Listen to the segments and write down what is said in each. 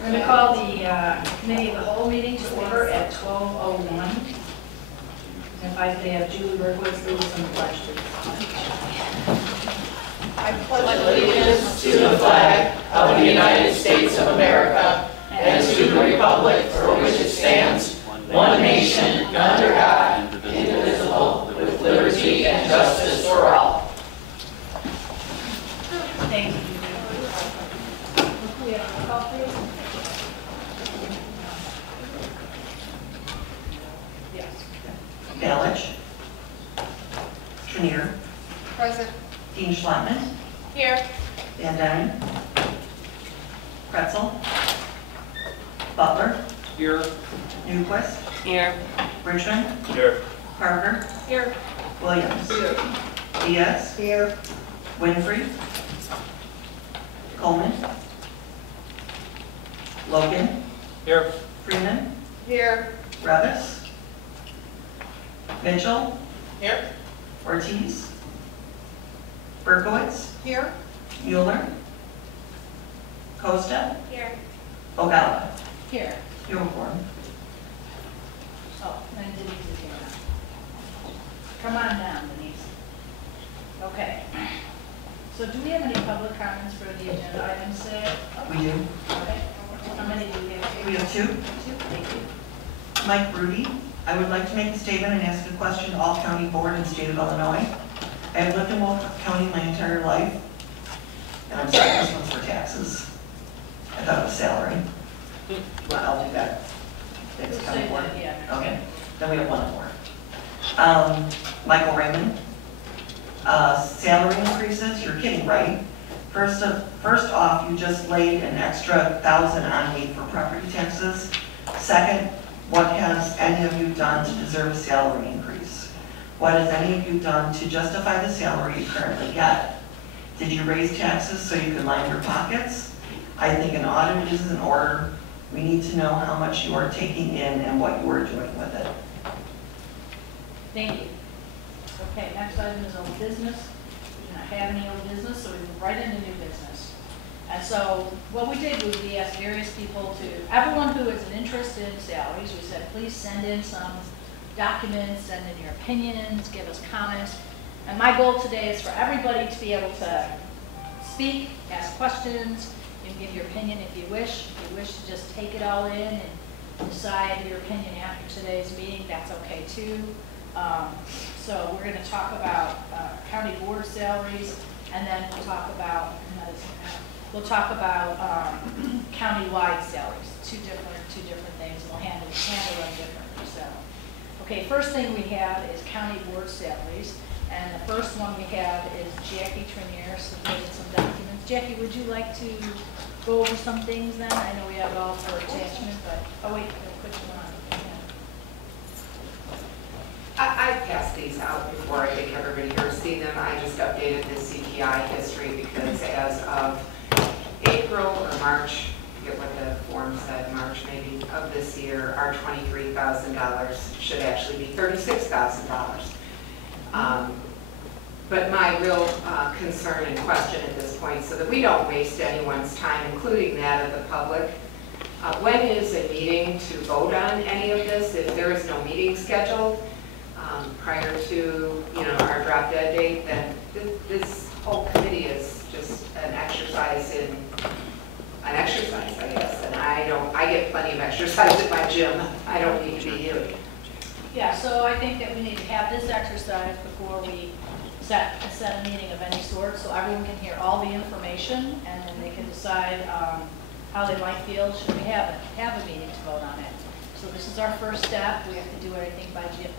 We're going to call the Committee of the Whole meeting to order at 12:01. If I could have Julie Berkowitz lead us in the pledge, please. I pledge allegiance to the flag of the United States of America and to the republic for which it stands, one nation, under God, indivisible, with liberty and justice for all. Thank you. Can we have a call, please? Yes. Village. Trenier. Present. Dean Schlottman. Here. Van Dyne. Pretzel. Butler. Here. Newquist. Here. Richmond. Here. Parker. Here. Williams. Here. Diaz. Here. Winfrey. Coleman. Logan. Here. Freeman. Here. Revis. Mitchell. Here. Ortiz. Berkowitz. Here. Mueller. Costa. Here. Ogalla. Here. Uniform. Oh, and Denise is here now. Come on down, Denise. Okay. So do we have any public comments for the agenda items today? We do. Okay. How many do we have? We have two. Two. Thank you. Mike Rudy, I would like to make a statement and ask a question to all county board in the state of Illinois. I have lived in Will County my entire life, and I'm sorry, this one's for taxes. I thought it was salary. Well, I'll do that. Thanks, county board. Yeah. Okay, then we have one more. Michael Raymond, salary increases, you're kidding, right? First off, you just laid an extra $1,000 on me for property taxes. Second, what has any of you done to deserve a salary increase? What has any of you done to justify the salary you currently get? Did you raise taxes so you could line your pockets? I think an audit is in order. We need to know how much you are taking in and what you are doing with it. Thank you. Okay, next item is old business. We do not have any old business, so we move right into new business. And so what we did was we asked various people everyone who is an interest in salaries, we said, please send in some documents, send in your opinions, give us comments. And my goal today is for everybody to be able to speak, ask questions, and give your opinion if you wish. If you wish to just take it all in and decide your opinion after today's meeting, that's okay too. So we're going to talk about county board salaries, and then we'll talk about county-wide salaries. Two different things. We'll handle them differently. So, okay, first thing we have is county board salaries, and the first one we have is Jackie Trenier submitted some documents. Jackie, would you like to go over some things then? I know we have it all for attachment, but oh wait, I'll put you on. I passed these out before. I think everybody here has seen them. I just updated the CPI history because as of April or March, I forget what the form said, March maybe, of this year, our $23,000 should actually be $36,000. But my real concern and question at this point, so that we don't waste anyone's time, including that of the public, when is a meeting to vote on any of this? If there is no meeting scheduled prior to our drop dead date, then this whole committee is just an exercise, I guess. And I get plenty of exercise at my gym. I don't need to be here. Yeah, so I think that we need to have this exercise before we set a meeting of any sort, so everyone can hear all the information, and then they can decide how they might feel should we have a meeting to vote on it. So this is our first step. We have to do it, I think, by June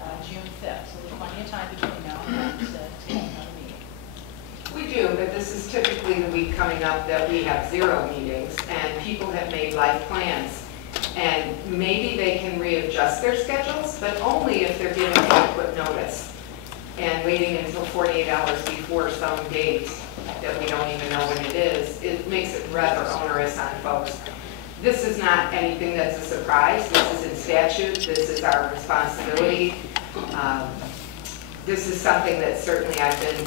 5th. So there's plenty of time between now and then to have another meeting. We do, but this is typically the week coming up that we have 0 meetings, and people have made life plans. And maybe they can readjust their schedules, but only if they're given adequate notice. And waiting until 48 hours before some date that we don't even know when it is, it makes it rather onerous on folks. This is not anything that's a surprise. This is in statute. This is our responsibility. This is something that certainly I've been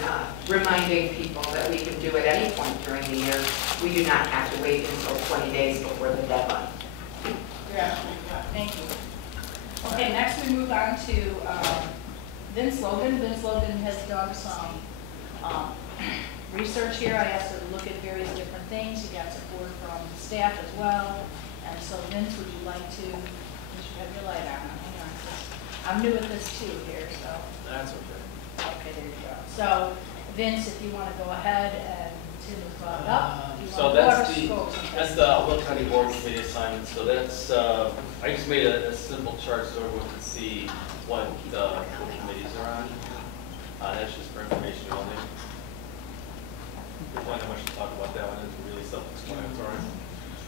reminding people that we can do at any point during the year. We do not have to wait until 20 days before the deadline. Yeah, thank you. Okay, next we move on to Vince Logan. Vince Logan has done some research here. I asked her to look at various different things. He got support from staff as well. And so Vince, would you like to, you should have your light on. Hang on. I'm new at this too here, so. That's okay. Okay, there you go. So Vince, if you want to go ahead and Tim has brought it up. Do you So want to go that's over the, scopes? that's the Will County Board Committee assignment. So that's, I just made a simple chart so everyone can see what committees are on. That's just for information only. There's not much to talk about that one. It's really self-explanatory.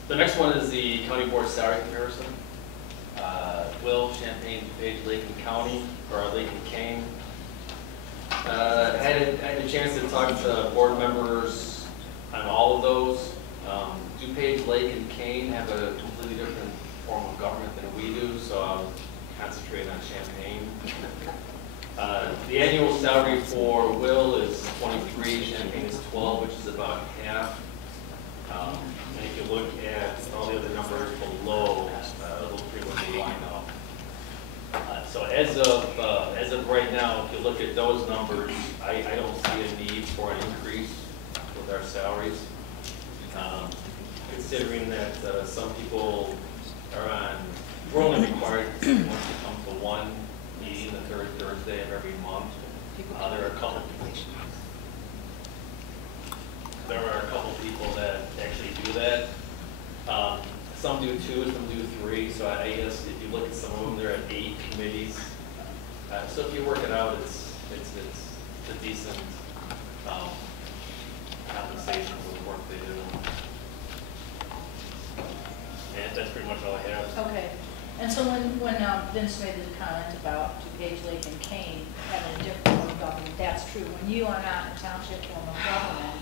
The next one is the County Board salary comparison. Will, Champaign, DuPage, Lake and County, or Lake and Kane. I had a chance to talk to board members on all of those. DuPage, Lake, and Kane have a completely different form of government than we do, so I'll concentrate on Champaign. The annual salary for Will is 23, Champaign is 12, which is about half. And if you look at all the other numbers below, a little pretty much the line up. So as of right now, if you look at those numbers, I don't see a need for an increase with our salaries. Considering that some people are on, we're only required to come to one meeting the third Thursday of every month. There are a couple people that actually do that. Some do 2, some do 3. So I guess if you look at some of them, they're at 8 committees. So if you work it out, it's a decent compensation for the work they do. And that's pretty much all I have. Okay. And so when Vince made the comment about DuPage, Lake, and Kane having a different form of government, that's true. When you are not a township form of government,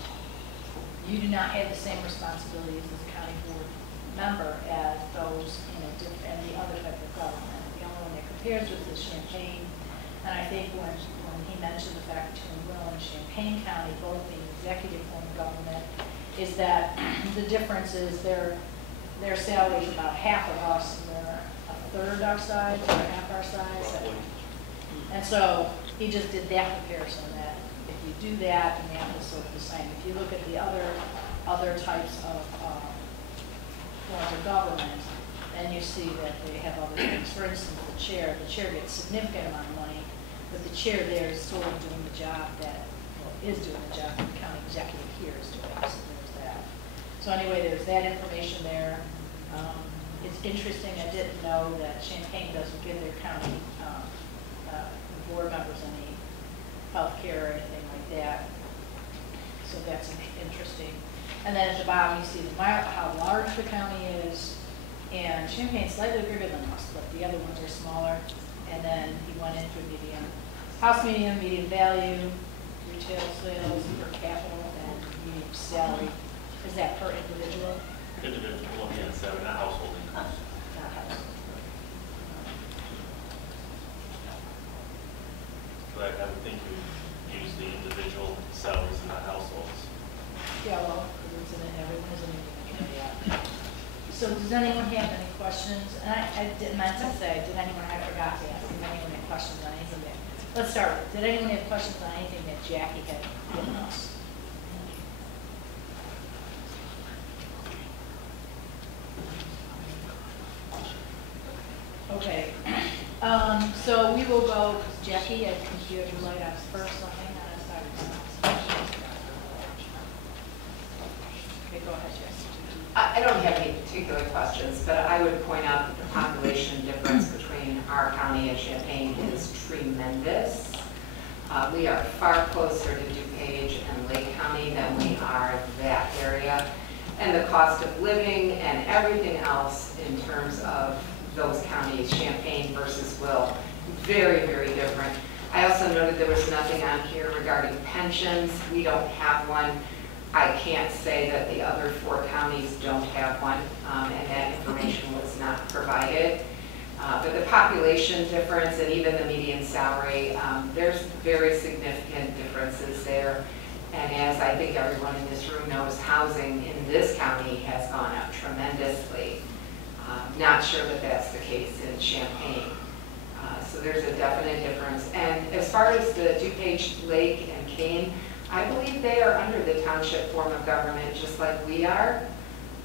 you do not have the same responsibilities as a county board member as those in a different, and the other type of government. The only one that compares with is Champaign. And I think when he mentioned the fact between Will and Champaign County, both being executive form of government, is that the difference is their salary is about half of us, and they're a third our size or half our size. And so he just did that comparison, that if you do that, the math is sort of the same. If you look at the other types of forms of government, then you see that they have other things. For instance, the chair gets a significant amount of money, but the chair there is sort of doing the job that, well, is doing the job that the county executive here is doing. So there's that. So anyway, there's that information there. It's interesting, I didn't know that Champaign doesn't give their county board members any health care or anything like that. So that's interesting. And then at the bottom, you see how large the county is. And Champaign's slightly bigger than us, but the other ones are smaller. And then he went into medium, house medium, medium value, retail sales, per capita, and medium salary. Is that per individual? Individual, yeah, salary, not household income. Not household. But I would think you use the individual salaries and not households. Yeah, well, it's in everyone is an individual, yeah. So does anyone have any questions? And I didn't meant to say, did anyone, I forgot to ask, did anyone have questions on anything that, let's start with, did anyone have questions on anything that Jackie had given us? Okay, so we will go, Jackie, I think you have your light on first, so hang on a second. Okay, go ahead, Jackie. I don't have any particular questions, but I would point out that the population difference between our county and Champaign is tremendous. We are far closer to DuPage and Lake County than we are that area. And the cost of living and everything else in terms of those counties, Champaign versus Will, very, very different. I also noted there was nothing on here regarding pensions. We don't have one. I can't say that the other 4 counties don't have one, and that information was not provided. But the population difference and even the median salary, there's very significant differences there. And as I think everyone in this room knows, housing in this county has gone up tremendously. Not sure that that's the case in Champaign. So there's a definite difference. And as far as the DuPage Lake and Kane, I believe they are under the township form of government just like we are.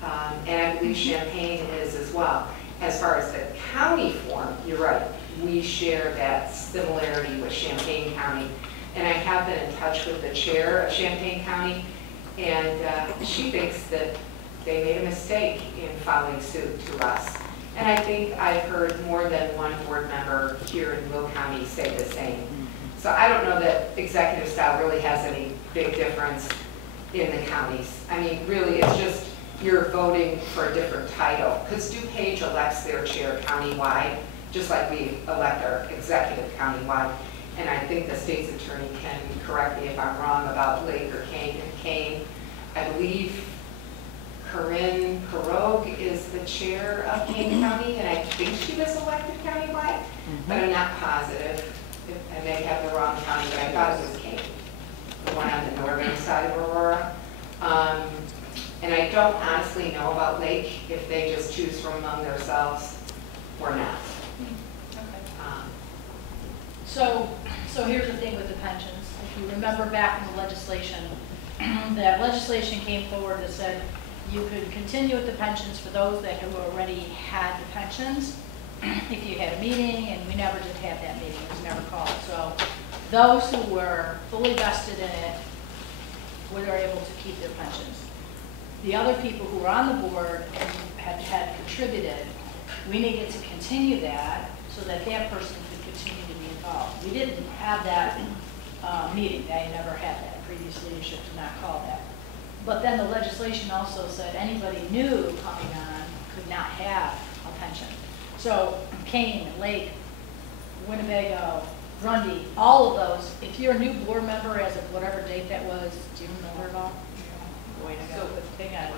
And I believe Champaign is as well. As far as the county form, you're right, we share that similarity with Champaign County. And I have been in touch with the chair of Champaign County, and she thinks that they made a mistake in filing suit to us. And I think I've heard more than one board member here in Will County say the same. So I don't know that executive style really has any big difference in the counties. I mean, really, it's just you're voting for a different title. Because DuPage elects their chair countywide, just like we elect our executive countywide. And I think the state's attorney can correct me if I'm wrong about Lake or Kane. I believe Corinne Perogue is the chair of Kane County, and I think she was elected countywide, but I'm not positive. I may have the wrong county, but I thought it was Kane, the one on the northern side of Aurora. And I don't honestly know about Lake, if they just choose from among themselves or not. So here's the thing with the pensions. If you remember back in the legislation, that legislation came forward that said you could continue with the pensions for those that who already had the pensions if you had a meeting, and we never did have that meeting. It was never called. So those who were fully vested in it were able to keep their pensions. The other people who were on the board and had contributed, we needed to continue that so that that person could continue to be involved. We didn't have that meeting. They never had that. Previous leadership did not call that. But then the legislation also said anybody new coming on could not have a pension. So Kane, Lake, Winnebago, Grundy, all of those, if you're a new board member as of whatever date that was, do you remember it all? Way to go. So, hang on,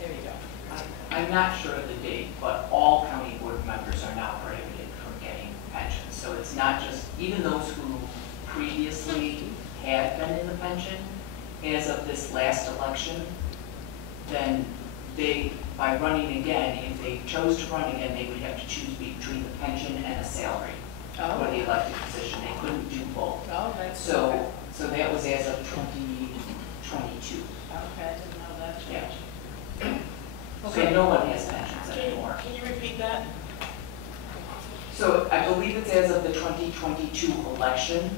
there you go. I'm not sure of the date, but all county board members are now prohibited from getting pensions. So it's not just, even those who previously had been in the pension, as of this last election, then they, by running again, if they chose to run again, they would have to choose between the pension and a salary for the elected position. They couldn't do both. Oh, that's So that was as of 2022. okay, I didn't know that. Yeah. Okay. So no one has pensions anymore. Can you repeat that? So I believe it's as of the 2022 election,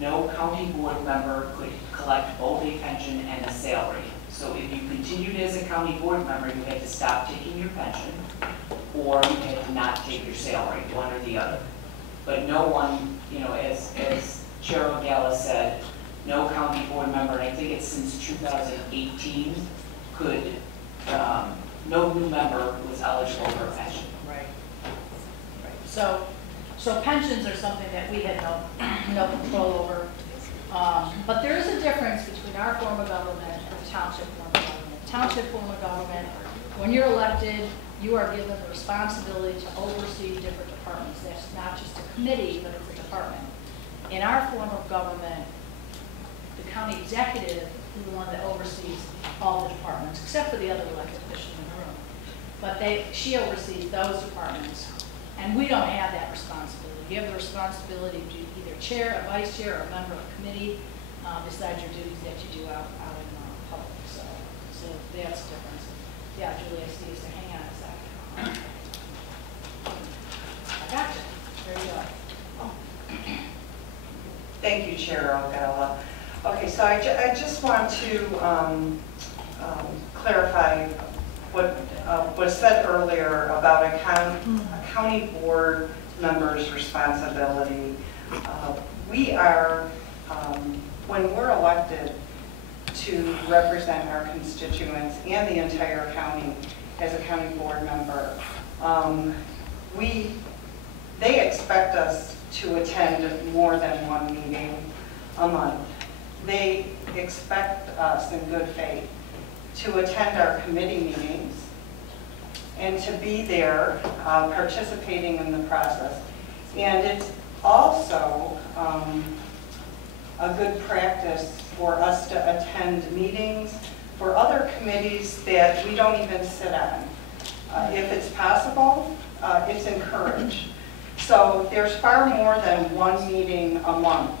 no county board member could collect both a pension and a salary. So if you continued as a county board member, you had to stop taking your pension, or you had to not take your salary, one or the other. But no one, you know, as Chair O'Gala said, no county board member, and I think it's since 2018, could, no new member was eligible for a pension. Right. So pensions are something that we had no control over. But there is a difference between our form of government and the township form of government. Township form of government, when you're elected, you are given the responsibility to oversee different departments. That's not just a committee, but it's a department. In our form of government, the county executive is the one that oversees all the departments, except for the other elected official in the room. But she oversees those departments, and we don't have that responsibility. You have the responsibility to either chair, a vice chair, or a member of a committee, besides your duties that you do out in public. So that's the difference. Yeah, Julie, I see you. So hang on a second. I got you. There you go. Thank you, Chair O'Gala. Okay, so I just want to clarify what was said earlier about a county board member's responsibility. We are, when we're elected to represent our constituents and the entire county as a county board member, they expect us to attend more than one meeting a month. They expect us in good faith to attend our committee meetings and to be there participating in the process. And it's also a good practice for us to attend meetings for other committees that we don't even sit on. If it's possible, it's encouraged. So there's far more than one meeting a month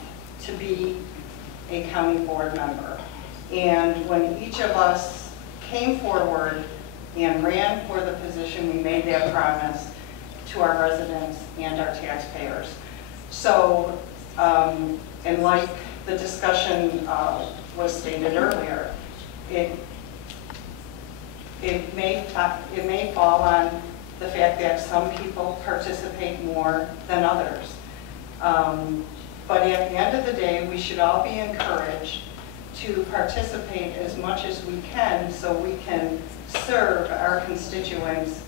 to be a county board member. And when each of us came forward and ran for the position, we made that promise to our residents and our taxpayers. So, and like the discussion was stated earlier, it may fall on the fact that some people participate more than others. But at the end of the day, we should all be encouraged to participate as much as we can so we can serve our constituents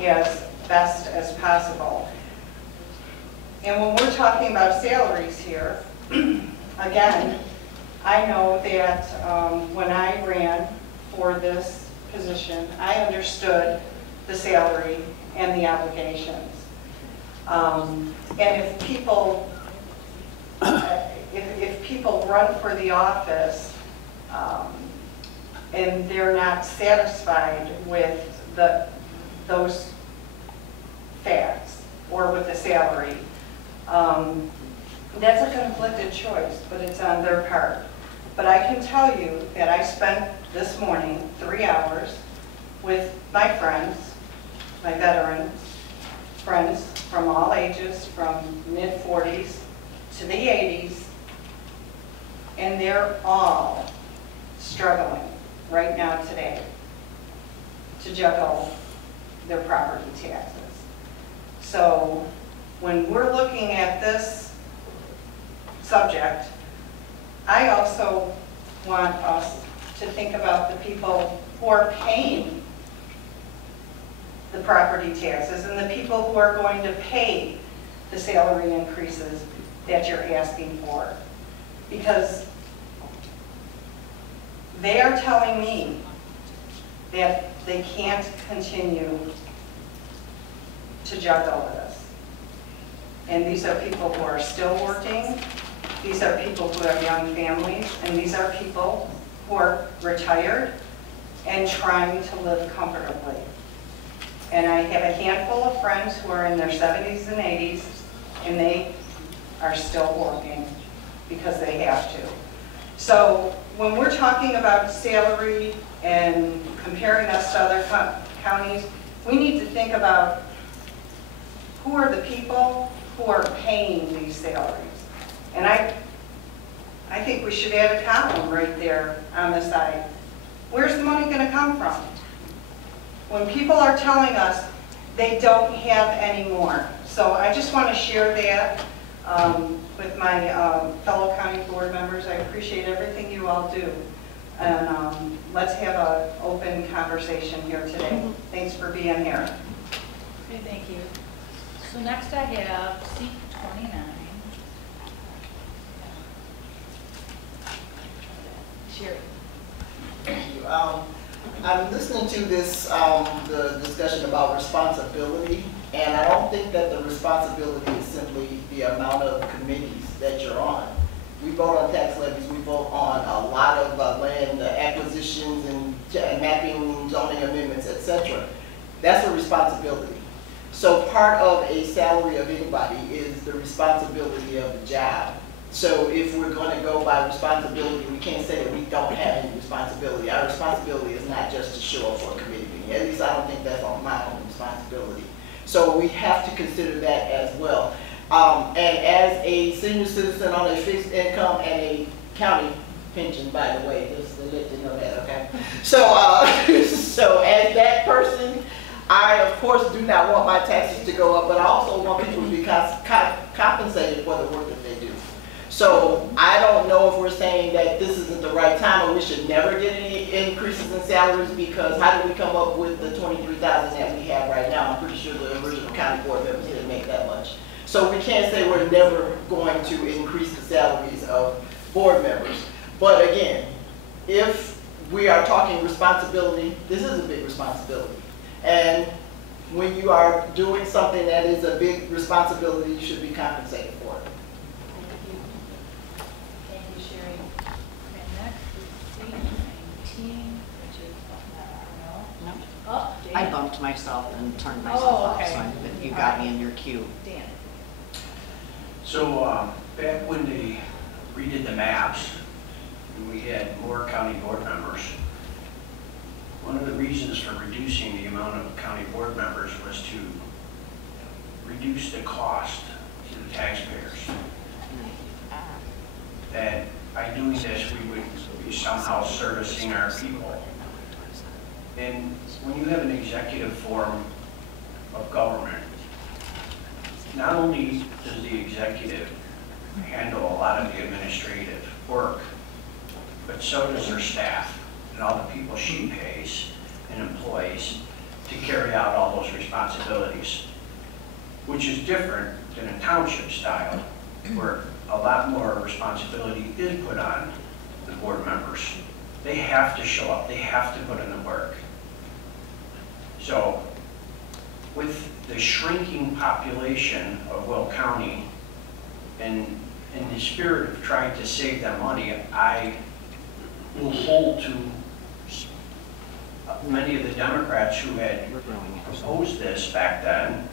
as best as possible. And when we're talking about salaries here, again, I know that when I ran for this position, I understood the salary and the obligations. And if people run for the office and they're not satisfied with those facts or with the salary, that's a conflicted choice, but it's on their part. But I can tell you that I spent this morning 3 hours with my friends, my veterans, friends from all ages, from mid-40s to the 80s, and they're all struggling right now today to juggle their property taxes. So when we're looking at this subject, I also want us to think about the people who are paying the property taxes and the people who are going to pay the salary increases that you're asking for. Because they are telling me that they can't continue to juggle this. And these are people who are still working, these are people who have young families, and these are people who are retired and trying to live comfortably. And I have a handful of friends who are in their 70s and 80s, and they are still working because they have to. So when we're talking about salary and comparing us to other counties, we need to think about who are the people who are paying these salaries. And I think we should add a column right there on the side. Where's the money going to come from? When people are telling us they don't have any more. So I just want to share that with my fellow county board members. I appreciate everything you all do. And let's have an open conversation here today. Thanks for being here. Okay, thank you. So next I have seat 29. Sherry. Thank you. I'm listening to this, the discussion about responsibility, and I don't think that the responsibility is simply the amount of committees that you're on. We vote on tax levies, we vote on a lot of land acquisitions and mapping, zoning amendments, etc. That's a responsibility. So part of a salary of anybody is the responsibility of the job. So if we're going to go by responsibility, we can't say that we don't have any responsibility. Our responsibility is not just to show up for a committee meeting. At least I don't think that's on my own responsibility. So we have to consider that as well. And as a senior citizen on a fixed income and a county pension, by the way, just to let you know that, okay? So, so as that person, I, of course, do not want my taxes to go up, but I also want people to be compensated for the work that they do. So I don't know if we're saying that this isn't the right time or we should never get any increases in salaries, because how did we come up with the $23,000 that we have right now? I'm pretty sure the original county board members didn't make that much. So we can't say we're never going to increase the salaries of board members. But again, if we are talking responsibility, this is a big responsibility. And when you are doing something that is a big responsibility, you should be compensated for it. Thank you, Sherry. Okay, next is 19, which is, no. Oh, Dan. I bumped myself and turned myself Oh, off, okay. so you got me in your queue. Dan. So back when they redid the maps, and we had more county board members, one of the reasons for reducing the amount of county board members was to reduce the cost to the taxpayers. That by doing this, we would be somehow servicing our people. And when you have an executive form of government, not only does the executive handle a lot of the administrative work, but so does her staff and all the people she pays and employs to carry out all those responsibilities, which is different than a township style, where a lot more responsibility is put on the board members. They have to show up, they have to put in the work. So, with the shrinking population of Will County, and in the spirit of trying to save them money, I will hold to many of the Democrats who had proposed this back then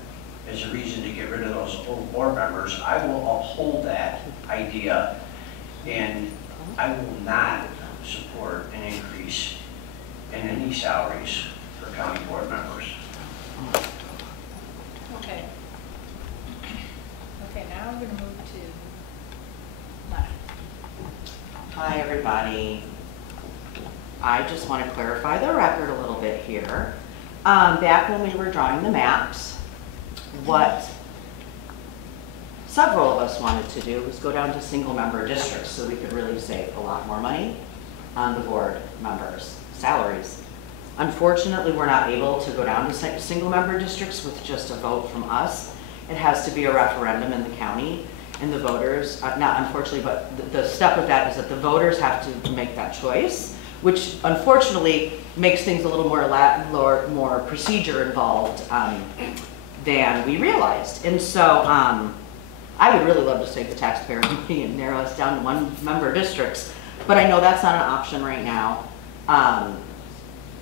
as a reason to get rid of those old board members. I will uphold that idea, and I will not support an increase in any salaries for county board members. Okay. Okay, now I'm going to move to Lana. Hi, everybody. I just want to clarify the record a little bit here. Back when we were drawing the maps, what several of us wanted to do was go down to single-member districts so we could really save a lot more money on the board members' salaries. Unfortunately, we're not able to go down to single-member districts with just a vote from us. It has to be a referendum in the county, and the voters, not unfortunately, but the step of that is that the voters have to make that choice, which unfortunately makes things a little more procedure involved than we realized. And so I would really love to save the taxpayer money and narrow us down to one-member districts, but I know that's not an option right now.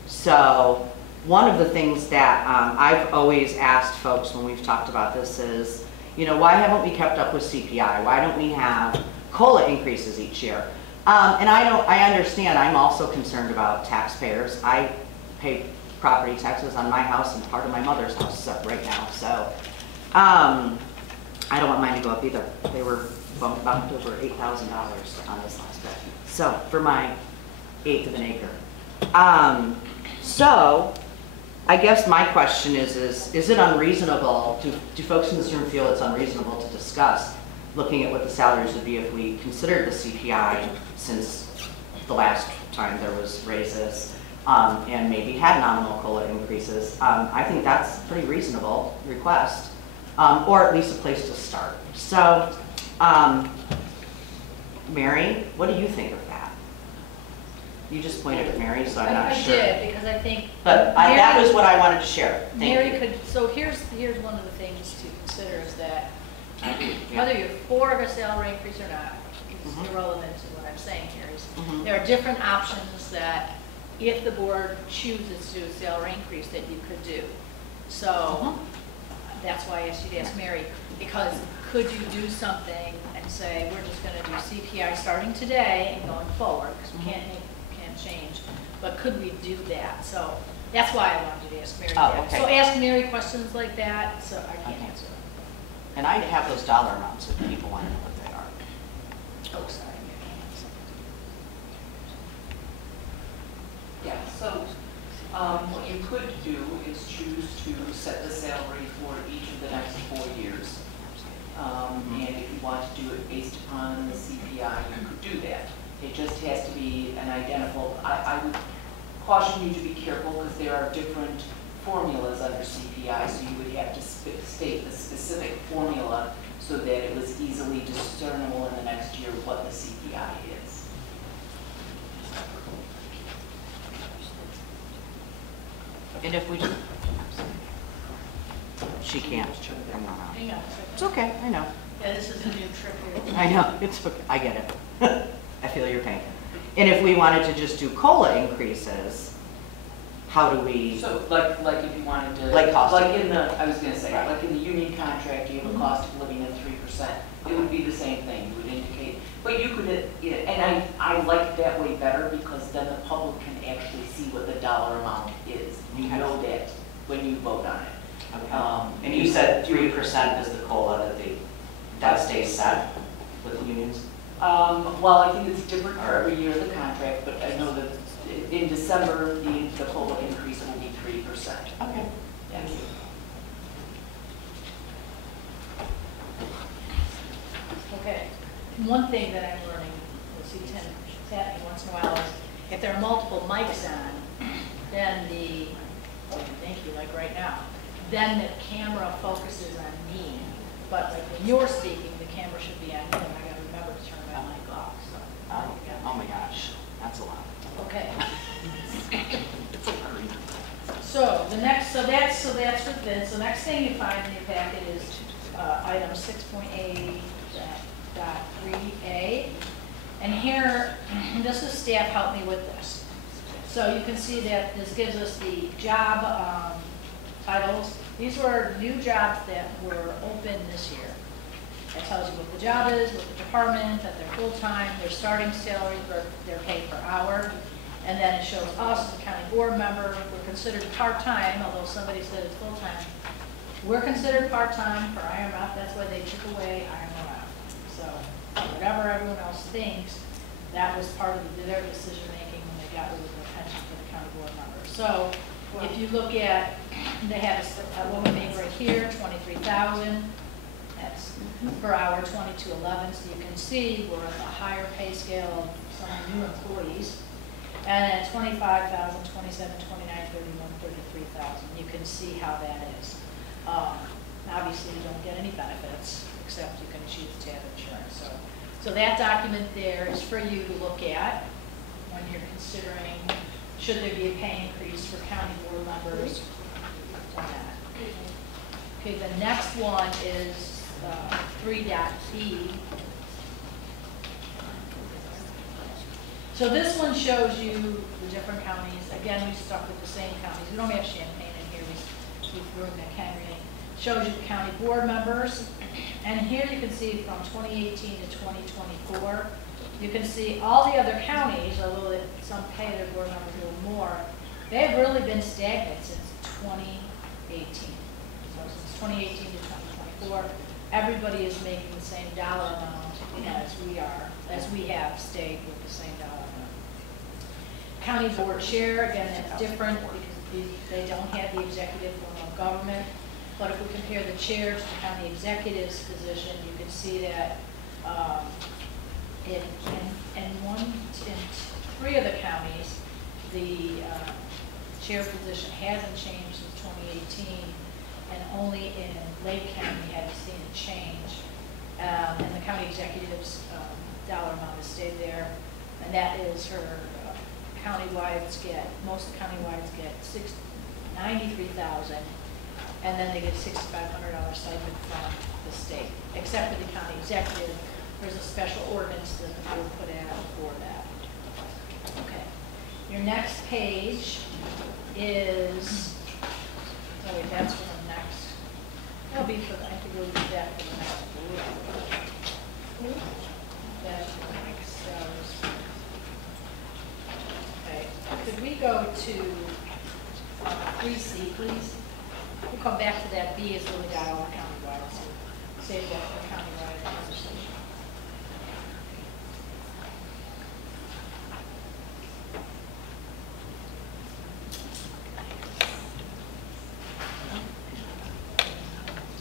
So one of the things that I've always asked folks when we've talked about this is, you know, why haven't we kept up with CPI? Why don't we have COLA increases each year? And I understand, I'm also concerned about taxpayers. I pay property taxes on my house and part of my mother's house right now, so I don't want mine to go up either. They were bumped over $8,000 on this last bit. So for my 1/8 of an acre. So I guess my question is it unreasonable, do folks in this room feel it's unreasonable to discuss looking at what the salaries would be if we considered the CPI since the last time there was raises and maybe had nominal COLA increases? I think that's a pretty reasonable request, or at least a place to start. So, Mary, what do you think of that? You just pointed at Mary, so I'm not sure. I did, because I think. But Mary, that was what I wanted to share. Thank Mary you. could, so here's one of the things to consider is that whether you're for a salary increase or not is irrelevant to what I'm saying here. Is there are different options that if the board chooses to do a salary increase that you could do. So that's why I asked you to ask Mary, because could you do something and say, we're just going to do CPI starting today and going forward, because we can't change, but could we do that? So that's why I wanted you to ask Mary that. Okay. So ask Mary questions like that, so I can't Okay. answer them. And I have those dollar amounts if people want to know what they are. Oh, sorry. Yeah, so what you could do is choose to set the salary for each of the next 4 years. And if you want to do it based upon the CPI, you could do that. It just has to be an identical. I would caution you to be careful because there are different formulas under CPI, so you would have to state the specific formula so that it was easily discernible in the next year what the CPI is. And if we, she can't. Hang on a second. It's okay, I know. Yeah, this is a new trick here. I know, it's okay, I get it. I feel your pain. And if we wanted to just do COLA increases, how do we, So like if you wanted to. Like cost of- Like in the, I was gonna say, Right. like in the union contract, you have a cost of living of 3%. It would be the same thing, you would indicate, but you could, and I like that way better because then the public can actually see what the dollar amount is. You Okay. know that when you vote on it. okay. And you said 3% is the COLA that stays set with the unions? Well, I think it's different for every year of the contract, but I know that in December, the COLA increase will be 3%. Okay. Yes. Okay, one thing that I'm learning, you'll see happening once in a while, is if there are multiple mics on, then thank you, like right now, then the camera focuses on me. But like when you're speaking, the camera should be on you, and I gotta remember to turn my mic off, so. Oh my gosh, that's a lot. Okay. So the next, so that's with this. The next thing you find in your packet is item 6.8.3A. And here, this is staff helped me with this. So you can see that this gives us the job titles. These were new jobs that were open this year. It tells you what the job is, what the department, that they're full-time, their starting salary, their pay per hour. And then it shows us as a county board member, we're considered part-time, although somebody said it's full-time. We're considered part-time for IRMF, that's why they took away IRMF. So whatever everyone else thinks, that was part of their decision-making when they got rid of the pension for the county board members. So if you look at, they have what we make right here, 23,000. That's per hour, 22.11. So you can see we're at a higher pay scale of some new employees. And then 25,000, 27, 29, 31, 33,000. You can see how that is. Obviously, you don't get any benefits except you can choose to have insurance. So that document there is for you to look at when you're considering should there be a pay increase for county board members on that. Okay, the next one is 3.B. So this one shows you the different counties. Again, we stuck with the same counties. We don't have Champaign in here. We threw in McHenry. Shows you the county board members. And here you can see from 2018 to 2024, you can see all the other counties, although some pay their board members a little more, they've really been stagnant since 2018. So since 2018 to 2024, everybody is making the same dollar amount as we have stayed with the same dollar amount. County board chair, again, that's different because they don't have the executive form of government. But if we compare the chair to the county executive's position, you can see that in three of the counties, the chair position hasn't changed since 2018, and only in Lake County have you seen a change. And the county executive's dollar amount has stayed there, and that is her county-wides get, most of the county-wides get $93,000, and then they get $6,500 stipend from the state. Except for the county executive, there's a special ordinance that the board put in for that. Okay. Your next page is, oh wait, that's for the next. That'll be for, I think we'll do that for the next board. That's for the next. Okay. Could we go to 3C, please? We'll come back to that. B is really got all countywide, so save that for countywide conversation.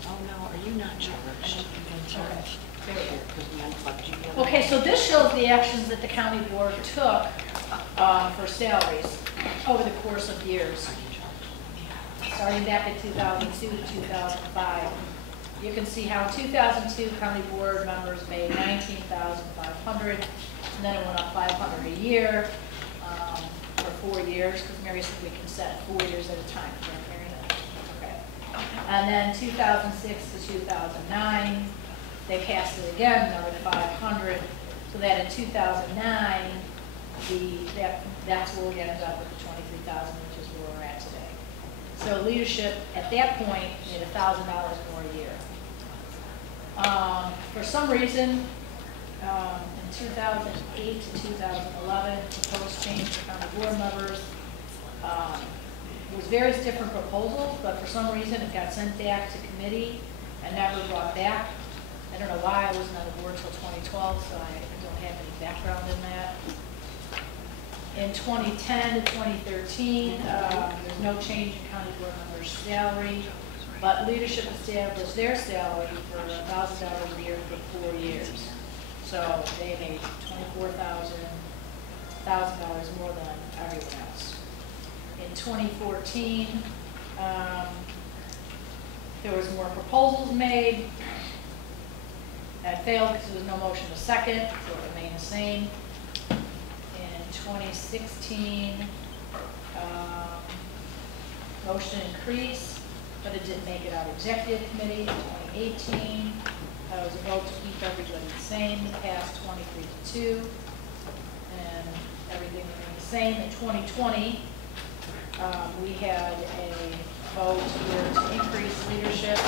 Oh no, are you not charged? Okay, so this shows the actions that the county board took for salaries over the course of years. Starting back in 2002 to 2005. You can see how in 2002 county board members made $19,500, and then it went up $500 a year for 4 years, because Mary said we can set 4 years at a time. Correct, Mary? Okay. And then 2006 to 2009, they passed it again, another 500, so that in 2009, that's where we ended up with the 23,000, which is where we're at today. So leadership at that point made $1,000 more a year. For some reason, in 2008 to 2011, proposed change for county board members. It was various different proposals, but for some reason it got sent back to committee and never brought back. I don't know why I wasn't on the board till 2012, so I don't have any background in that. In 2010 to 2013, there's no change in county board members' salary, but leadership established their salary for $1,000 a year for 4 years. So they made $24,000 more than everyone else. In 2014, there was more proposals made. That failed because there was no motion to second, so it remained the same. In 2016, motion increased, but it didn't make it out of executive committee. In 2018, it was a vote to keep everybody the same. It passed 23 to 2, and everything remained the same. In 2020, we had a vote here to increase leadership.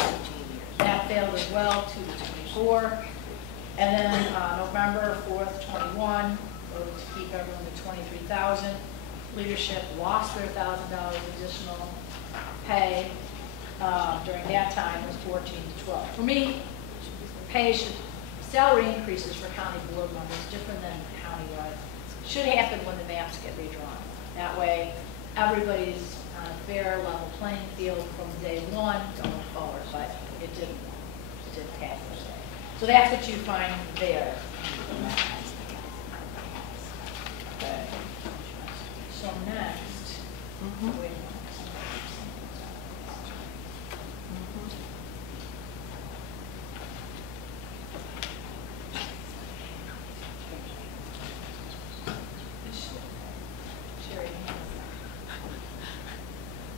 That failed as well, 2 to 24. And then November 4th, 21, voted to keep everyone to 23,000. Leadership lost their $1,000 additional pay. During that time, it was 14 to 12. For me, salary increases for county board members, different than countywide, should happen when the maps get redrawn. That way, everybody's on a fair level playing field from day one going forward, but it didn't happen. So that's what you find there. Okay. So next, wait.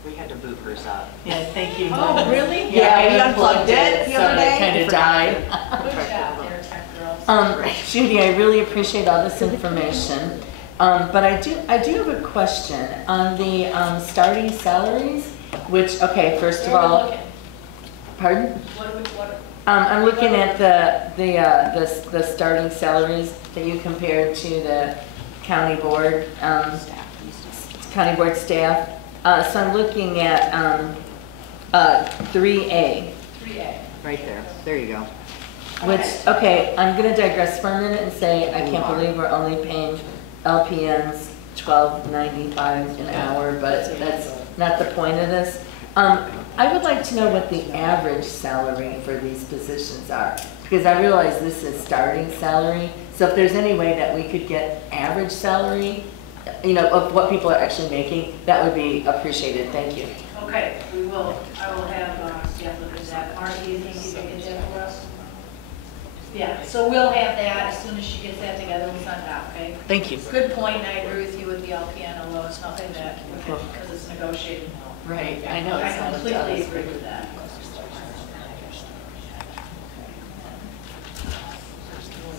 We had to boot hers up. Yeah, thank you. Oh, really? Yeah, we unplugged it the so other day. it kind of died. Good job there, tech girls. Judy, I really appreciate all this information, but I do have a question on the starting salaries, which, okay, first of Where are we all, looking? pardon? What? I'm looking at the starting salaries that you compared to the county board staff. So I'm looking at 3A. 3A. Right there. There you go. Which, okay, I'm gonna digress for a minute and say, I can't believe we're only paying LPNs $12.95 an hour, but that's not the point of this. I would like to know what the average salary for these positions are, because I realize this is starting salary. So if there's any way that we could get average salary, you know, of what people are actually making, that would be appreciated. Thank you. Okay, we will. I will have staff look at that. Mark, do you think you can get that for us? Yeah, so we'll have that as soon as she gets that together. We'll send it out, okay? Thank you. Good point, and I agree with you with the LPN, although it's nothing that, because it's negotiated. Right, I know. I completely agree with that.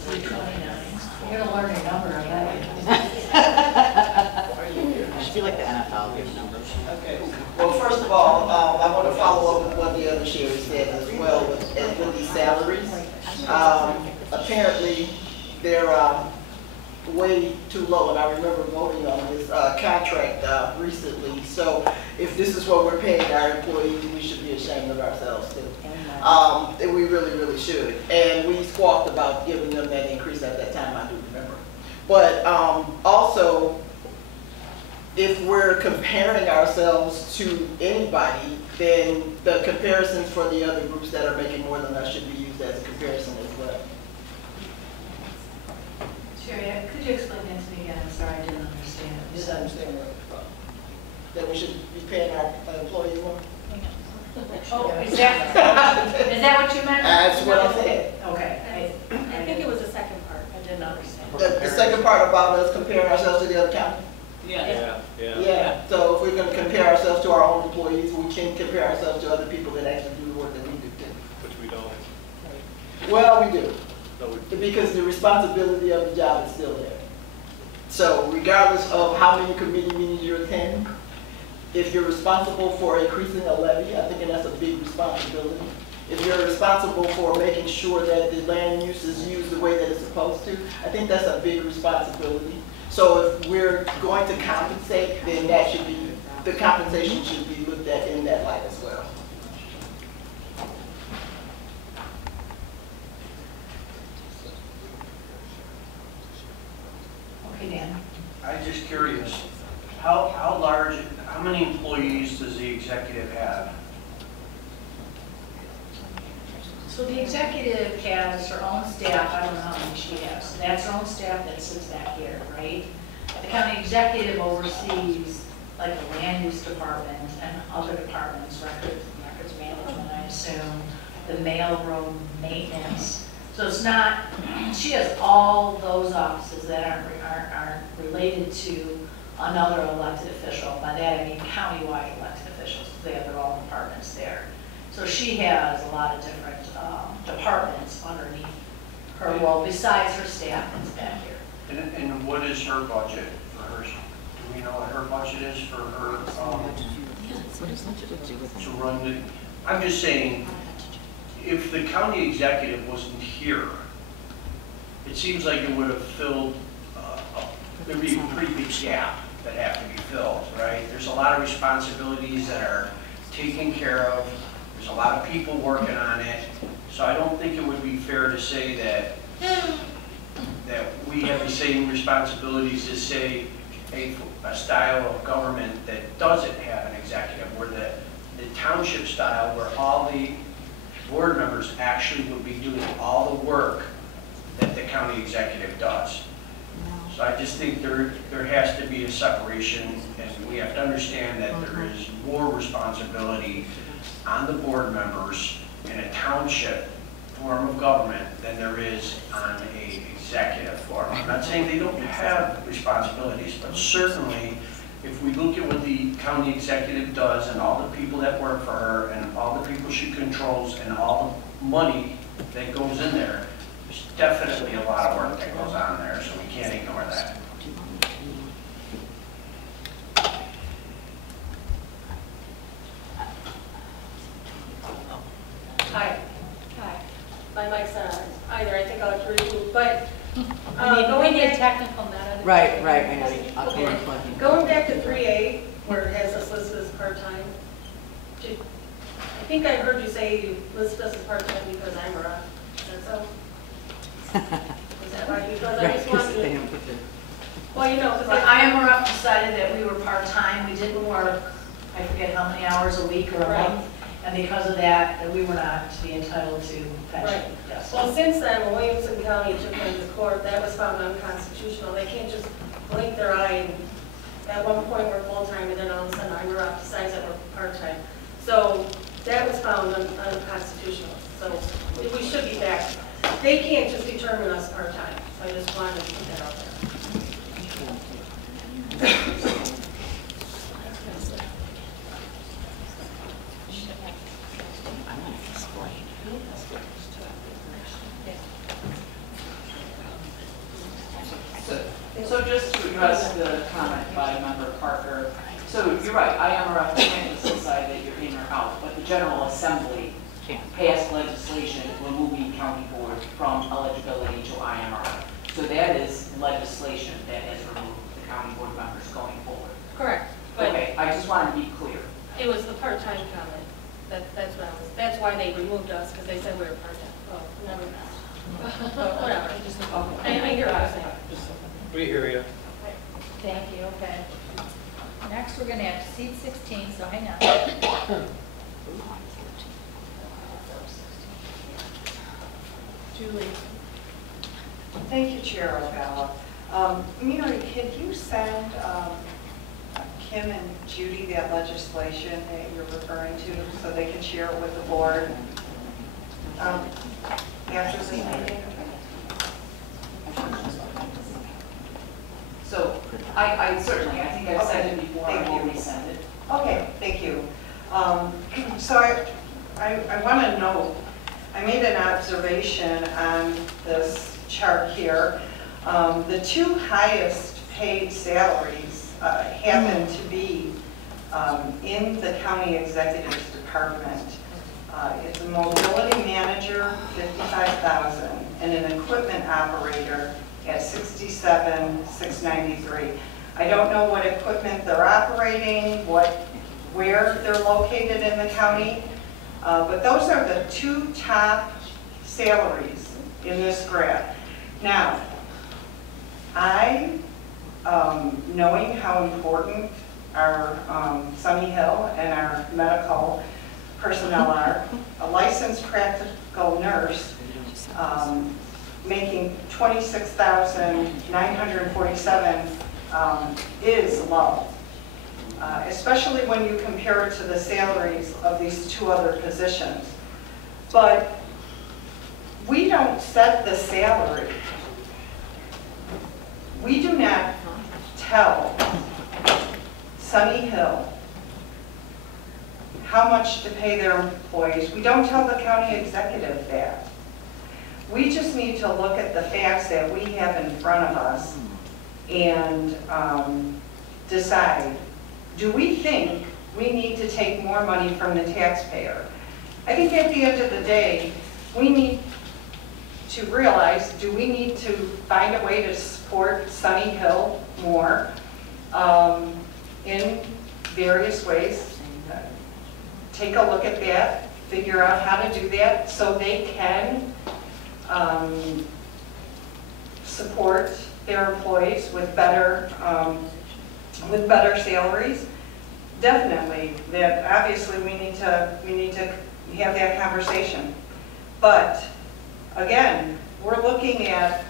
329. You're gonna learn your number, It should be like the NFL, give numbers. Okay. Well, first of all, I want to follow up with what the other Sherry said as well with these salaries. Apparently, they're way too low, and I remember voting on this contract recently. So if this is what we're paying our employees, we should be ashamed of ourselves too. And we really, really should. And we squawked about giving them that increase at that time, I do remember. But also, if we're comparing ourselves to anybody, then the comparisons for the other groups that are making more than us should be used as a comparison as well. Sherry, could you explain that to me again? I'm sorry, I didn't understand. Just understand that we should be paying our employees more. Oh, is that what you meant? That's what I said. Okay. I think it was the second part. I didn't understand. The second part about us comparing ourselves to the other county. Yeah. Yeah, so if we're gonna compare ourselves to our own employees, we can compare ourselves to other people that actually do the work that we do too. Which we don't. Well, we do, No, we, because the responsibility of the job is still there. So regardless of how many committee meetings you attend, if you're responsible for increasing a levy, I think that's a big responsibility. If you're responsible for making sure that the land use is used the way that it's supposed to, I think that's a big responsibility. So if we're going to compensate, then that should be, the compensation should be looked at in that light as well. Okay, Dan. I'm just curious, how large, how many employees does the executive have? So the executive has her own staff, I don't know how many she has, that's her own staff that sits back here, right? The county executive oversees like the land use department and other departments, records management, I assume, the mailroom maintenance. So it's not, she has all those offices that aren't related to another elected official. By that I mean countywide elected officials, because they have their own departments there. So she has a lot of different departments underneath her role, besides her staff that's back here. And what is her budget for her? Do we know what her budget is for her, to run the, I'm just saying, if the county executive wasn't here, it seems like it would have filled, there'd be a pretty big gap that have to be filled, right? There's a lot of responsibilities that are taken care of. There's a lot of people working on it. So I don't think it would be fair to say that we have the same responsibilities as, say, a style of government that doesn't have an executive, where the township style, where all the board members actually would be doing all the work that the county executive does. So I just think there has to be a separation, and we have to understand that there is more responsibility on the board members in a township form of government than there is on a executive form. I'm not saying they don't have responsibilities, but certainly if we look at what the county executive does and all the people that work for her and all the people she controls and all the money that goes in there, there's definitely a lot of work that goes on there, so we can't ignore that. Hi. Hi. My mic's not on either. I think I'll have to remove, but We need technical matter. Right, I know. I'll Okay. plug in. Going back to 3A, where it has us listed as part-time, I think I heard you say you listed us as part-time because I'm a rep. Is that so? Is that right? Because I just wanted to, well, you know, because But IMRF decided that we were part-time, we didn't work, I forget how many hours a week or a Right. month, and because of that, we were not to be entitled to pension. Right. Yes. well, since then, when Williamson County took me to court, that was found unconstitutional. They can't just blink their eye and at one point we're full-time and then all of a sudden IMRF decides that we're part-time. So that was found unconstitutional. So we should be back. They can't just determine us part-time. So I just wanted to put that out there. So just to address the comment by Member Parker, so you're right, IMRF can't decide that you're in or out, but the General Assembly passed legislation removing county boards from eligibility to IMRF. So that is legislation that has removed the county board members going forward. Correct. But Okay, I just want to be clear. it was the part-time comment. That's what I was, that's why they removed us, because they said we were part-time. Oh, never mind. But whatever. I hear what you're saying. we hear you. Thank you, okay. Next, we're gonna have seat 16, so hang on. Julie. Thank you, Chair O'Bella. Mary, can you send Kim and Judy that legislation that you're referring to so they can share it with the board after this meeting? So I certainly, I think I've said it before, I Thank will you. resend it. Okay, thank you. So I want to note, I made an observation on this chart here. The two highest paid salaries happen to be in the county executive's department. It's a mobility manager, $55,000, and an equipment operator at $67,693. I don't know what equipment they're operating, where they're located in the county, but those are the two top salaries in this graph. Now, knowing how important our Sunny Hill and our medical personnel are, a licensed practical nurse making $26,947 is low, especially when you compare it to the salaries of these two other positions. But we don't set the salary. We do not tell Sunny Hill how much to pay their employees. We don't tell the county executive that. We just need to look at the facts that we have in front of us and decide, do we think we need to take more money from the taxpayer? I think at the end of the day, we need to realize, do we need to find a way to support Sunny Hill more in various ways? Take a look at that, figure out how to do that so they can support their employees with better salaries. Definitely, that obviously we need to have that conversation. But again, we're looking at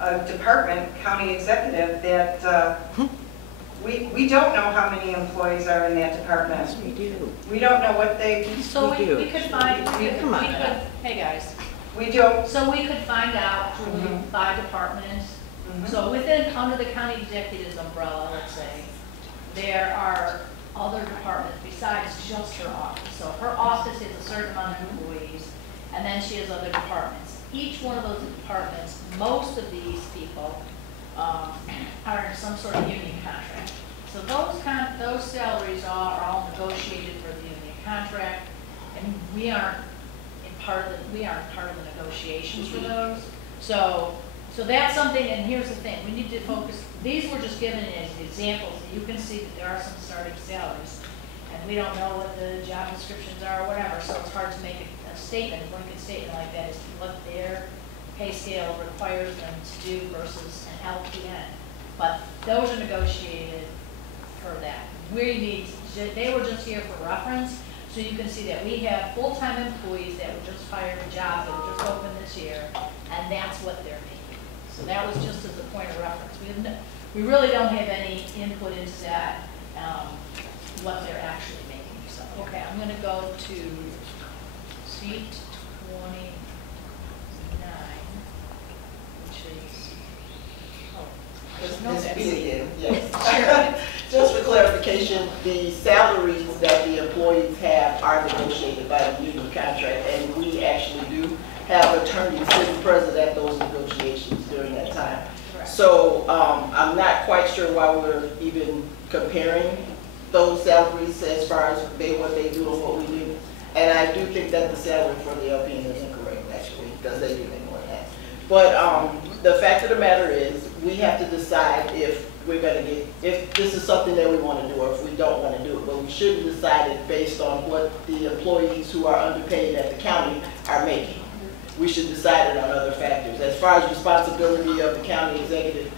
a department, county executive, that we don't know how many employees are in that department. Yes, we do. We don't know what they, So We do. we could find, Come on. hey guys, we don't. so we could find out by department. So within, under the county executive's umbrella, let's say, there are other departments besides just her office. So her office has a certain amount of employees, and then she has other departments. Each one of those departments, most of these people are in some sort of union contract. So those salaries are all negotiated for the union contract, and we aren't part of the negotiations for those. So that's something, and here's the thing, we need to focus, these were just given as examples, so you can see that there are some starting salaries, and we don't know what the job descriptions are or whatever, so it's hard to make a statement, a blanket statement like that as to what their pay scale requires them to do versus an LPN. But those are negotiated for that. They were just here for reference, so you can see that we have full-time employees that were just hired in jobs that were just open this year, and that's what they're making. So that was just as a point of reference. We really don't have any input into that, what they're actually making. So, okay, I'm going to go to seat 29, which is, there's no Ms. vaccine. Beaton, yes. Just for clarification, the salaries that the employees have are negotiated by the union contract, and we actually do have attorneys sitting present at those negotiations during that time. Correct. So I'm not quite sure why we're even comparing those salaries as far as what they do and what we do. And I do think that the salary for the LPN is incorrect, actually, because they do make more than that. But the fact of the matter is, we have to decide if we're going to if this is something that we want to do or if we don't want to do it. But we shouldn't decide it based on what the employees who are underpaid at the county are making. We should decide it on other factors. As far as responsibility of the county executive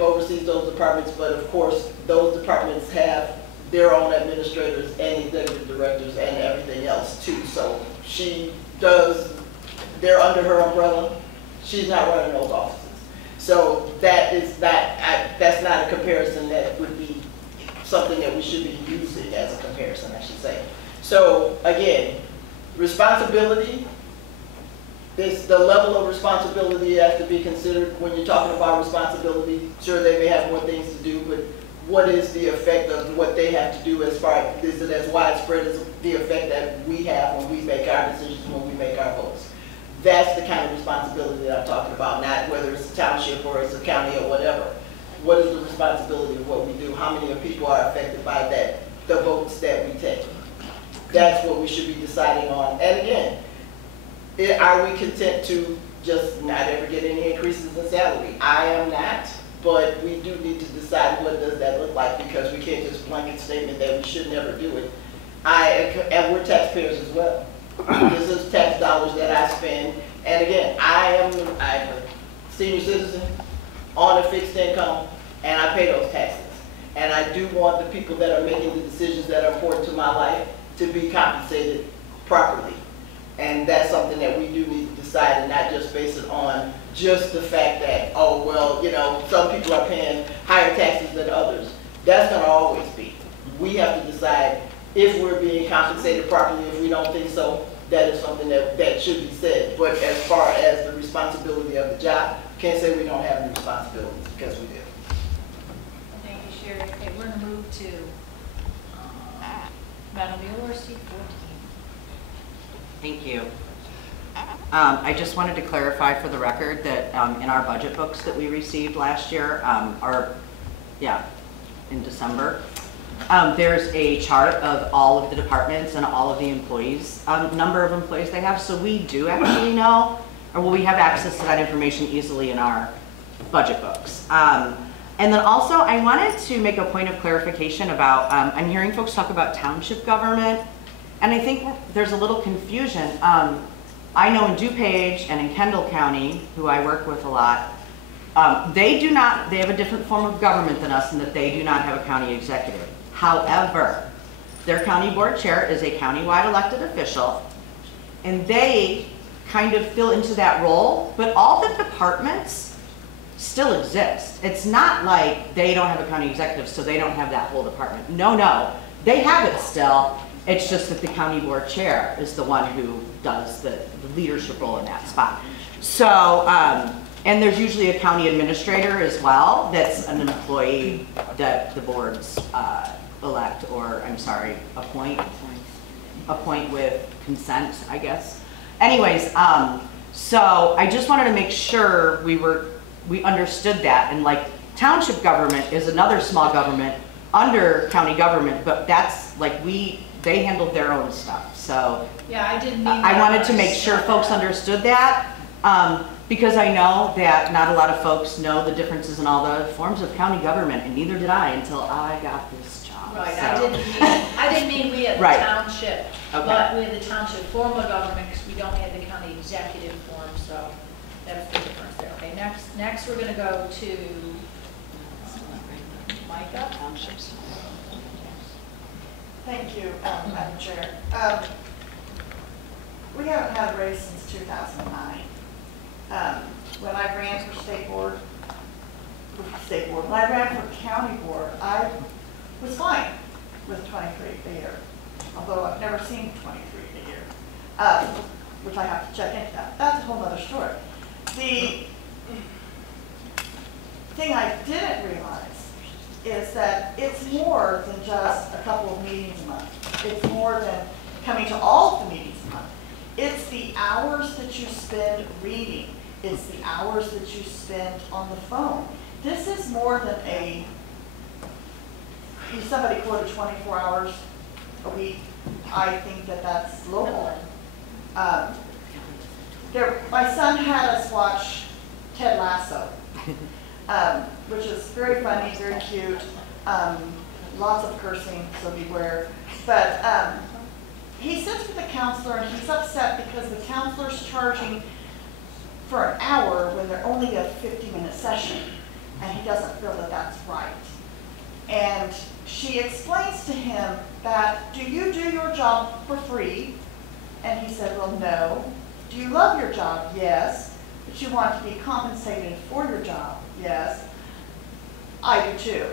oversees those departments, but of course, those departments have their own administrators and executive directors and everything else too. So they're under her umbrella. She's not running those offices. So that's not a comparison that would be something that we should be using as a comparison, I should say. So again, responsibility the level of responsibility has to be considered when you're talking about responsibility. Sure, they may have more things to do, but what is the effect of what they have to do as far as, is it as widespread as the effect that we have when we make our decisions, when we make our votes? That's the kind of responsibility that I'm talking about, not whether it's a township or it's a county or whatever. What is the responsibility of what we do? How many people are affected by that, the votes that we take? That's what we should be deciding on. And again, are we content to just not ever get any increases in salary? I am not, but we do need to decide what does that look like, because we can't just blanket statement that we should never do it. And we're taxpayers as well. This is tax dollars that I spend. And again, I'm a senior citizen on a fixed income, and I pay those taxes. And I do want the people that are making the decisions that are important to my life to be compensated properly. And that's something that we do need to decide, and not just base it on just the fact that, oh, well, you know, some people are paying higher taxes than others. That's going to always be. We have to decide if we're being compensated properly. If we don't think so, that is something that should be said. But as far as the responsibility of the job, can't say we don't have any responsibilities, because we do. Thank you, Sherry. Okay, we're going to move to Madam Mueller, seat 14. Thank you. I just wanted to clarify for the record that in our budget books that we received last year, in December, there's a chart of all of the departments and all of the employees, number of employees they have. So we do actually know, or well, we have access to that information easily in our budget books. And then also, I wanted to make a point of clarification about, I'm hearing folks talk about township government, and I think there's a little confusion. I know in DuPage and in Kendall County, who I work with a lot, they have a different form of government than us in that they do not have a county executive. However, their county board chair is a countywide elected official, and they kind of fill into that role, but all the departments still exist. It's not like they don't have a county executive, so they don't have that whole department. No, they have it still. It's just that the county board chair is the one who does the leadership role in that spot. So, and there's usually a county administrator as well that's an employee that the boards elect, or I'm sorry, appoint with consent, I guess. Anyways, so I just wanted to make sure we understood that, and like township government is another small government under county government, but that's like they handled their own stuff. So Yeah, I didn't mean that. I wanted to make sure folks understood that, because I know that not a lot of folks know the differences in all the forms of county government, and neither did I until I got this job. Right, So. I didn't mean we had the Right. township, Okay. but we had the township form of government because we don't have the county executive form, so that's the difference there. Okay, next we're gonna go to Micah. Thank you, Madam Chair. We haven't had a raise since 2009. When I ran for state board, when I ran for county board, I was fine with 23 a year, although I've never seen 23 a year, which I have to check into that. That's a whole other story. The thing I didn't realize is that it's more than just a couple of meetings a month. It's more than coming to all of the meetings a month. It's the hours that you spend reading. It's the hours that you spend on the phone. This is more than somebody quoted 24 hours a week. I think that that's local. My son had us watch Ted Lasso. Which is very funny, very cute, lots of cursing, so beware. But he sits with the counselor and he's upset because the counselor's charging for an hour when they're only a 50-minute session, and he doesn't feel that that's right. And she explains to him that, do you do your job for free? And he said, well, no. Do you love your job? Yes. But you want to be compensated for your job? Yes. I do too.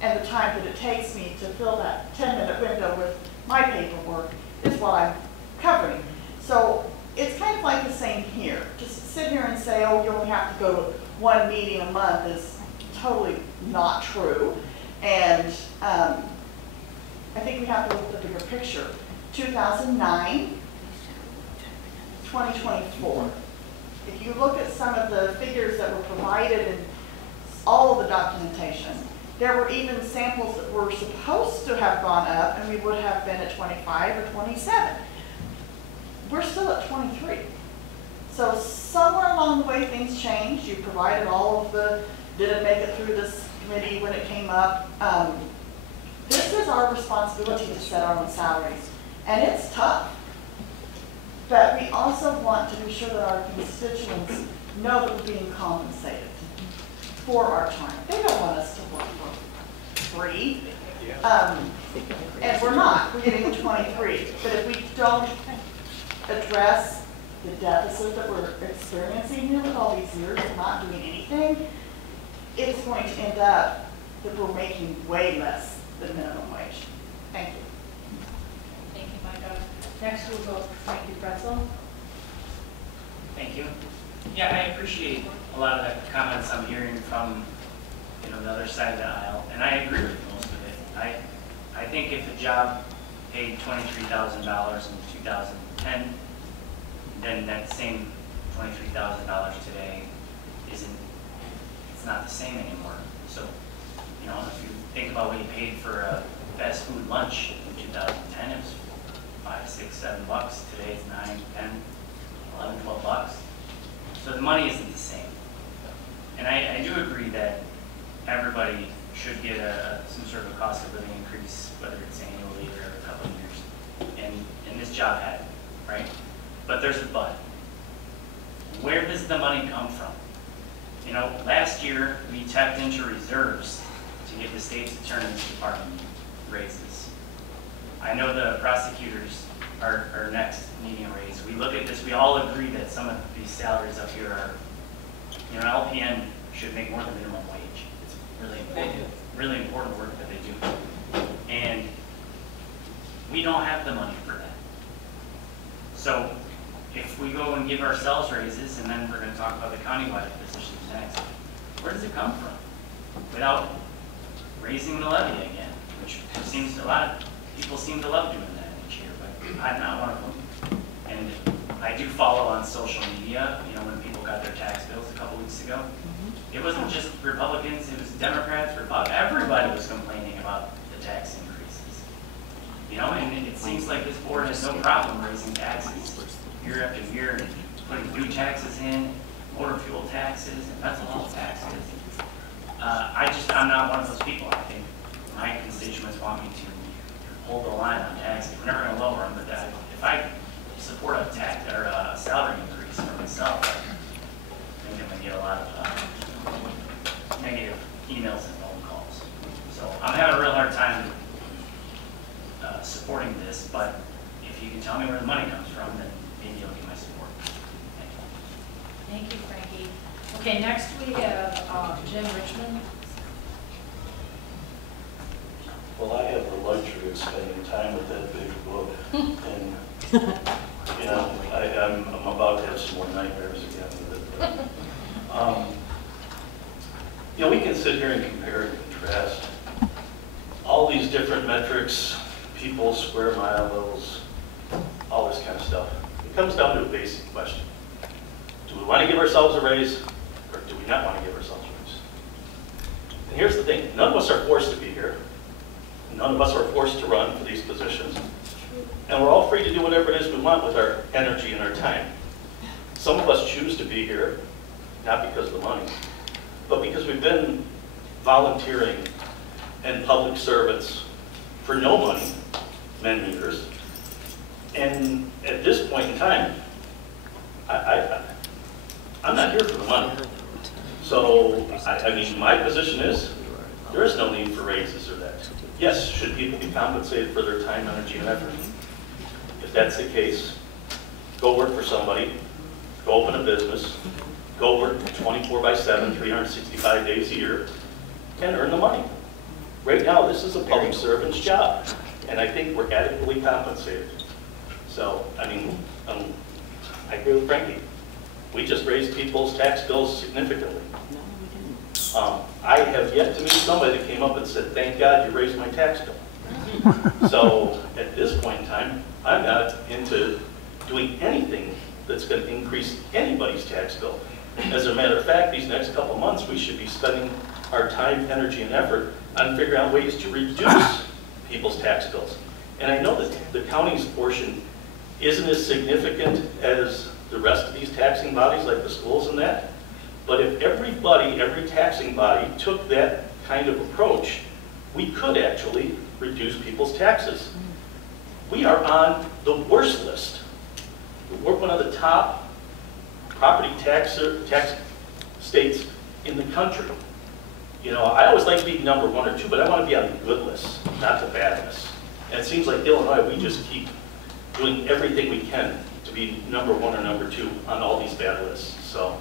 And the time that it takes me to fill that 10-minute window with my paperwork is what I'm covering. So it's kind of like the same here. Just sit here and say, oh, you only have to go to one meeting a month is totally not true. And I think we have to look at the bigger picture. 2009, 2024. If you look at some of the figures that were provided in all of the documentation, there were even samples that were supposed to have gone up and we would have been at 25 or 27. We're still at 23. So somewhere along the way things changed. You provided all of the, did it make it through this committee when it came up? This is our responsibility to set our own salaries. And it's tough. But we also want to be sure that our constituents know that we're being compensated for our time. They don't want us to work for free. And we're not. We're getting 23. But if we don't address the deficit that we're experiencing here with all these years of not doing anything, it's going to end up that we're making way less than minimum wage. Thank you. Thank you, Micah. Next we'll go to Frankie Pretzel. Thank you. Yeah, I appreciate a lot of the comments I'm hearing from, the other side of the aisle, and I agree with most of it. I think if a job paid $23,000 in 2010, then that same $23,000 today it's not the same anymore. So, if you think about what you paid for a fast food lunch in 2010, it was $5, $6, $7. Today it's $9, $10, $11, $12. So the money isn't the same. And I do agree that everybody should get some sort of cost of living increase, whether it's annually or a couple of years. And this job had it, right? But there's a but. Where does the money come from? Last year we tapped into reserves to give the state's attorney's department raises. I know the prosecutors are next needing a raise. We look at this, we all agree that some of these salaries up here are, LPN should make more than minimum wage. It's really important work that they do. And we don't have the money for that. So if we go and give ourselves raises, and then we're going to talk about the countywide positions next, where does it come from? Without raising the levy again, which seems a lot of people seem to love doing that each year, but I'm not one of them. And I do follow on social media, when people got their tax bills a couple weeks ago. It wasn't just Republicans, it was Democrats, Republicans, everybody was complaining about the tax increases. And it seems like this board has no problem raising taxes year after year, and putting new taxes in, motor fuel taxes, and methanol taxes. I'm not one of those people. I think my constituents want me to hold the line on taxes. We're never going to lower them, but if I support a tax or a salary increase for myself, I think I'm going to get a lot of negative emails and phone calls. So I'm having a real hard time supporting this, but if you can tell me where the money comes from, then maybe you'll get my support. Thank you. Thank you, Frankie. Okay, next we have Jim Richmond. Well, I have the luxury of spending time with that big book, and I'm about to have some more nightmares again with it. But, we can sit here and compare and contrast all these different metrics, people, square miles, all this kind of stuff. It comes down to a basic question. Do we want to give ourselves a raise, or do we not want to give ourselves a raise? And here's the thing, none of us are forced to be here. None of us are forced to run for these positions. And we're all free to do whatever it is we want with our energy and our time. Some of us choose to be here, not because of the money, but because we've been volunteering and public servants for no money many years. And at this point in time, I'm not here for the money. So, my position is, there is no need for raises or that. Yes, should people be compensated for their time, energy, and effort? If that's the case, go work for somebody, go open a business, go work 24/7, 365 days a year, and earn the money. Right now, this is a public servant's job, and I think we're adequately compensated. So, I agree with Frankie. We just raised people's tax bills significantly. No, we didn't. I have yet to meet somebody that came up and said, thank God you raised my tax bill. So at this point in time, I'm not into doing anything that's going to increase anybody's tax bill. As a matter of fact, these next couple of months, we should be spending our time, energy, and effort on figuring out ways to reduce people's tax bills. And I know that the county's portion isn't as significant as the rest of these taxing bodies, like the schools and that. But if everybody, every taxing body took that kind of approach, we could actually reduce people's taxes. We are on the worst list. We're one of the top property tax states in the country. You know, I always like to be number 1 or 2, but I want to be on the good list, not the bad list. And it seems like Illinois, we just keep doing everything we can to be number 1 or number 2 on all these bad lists. So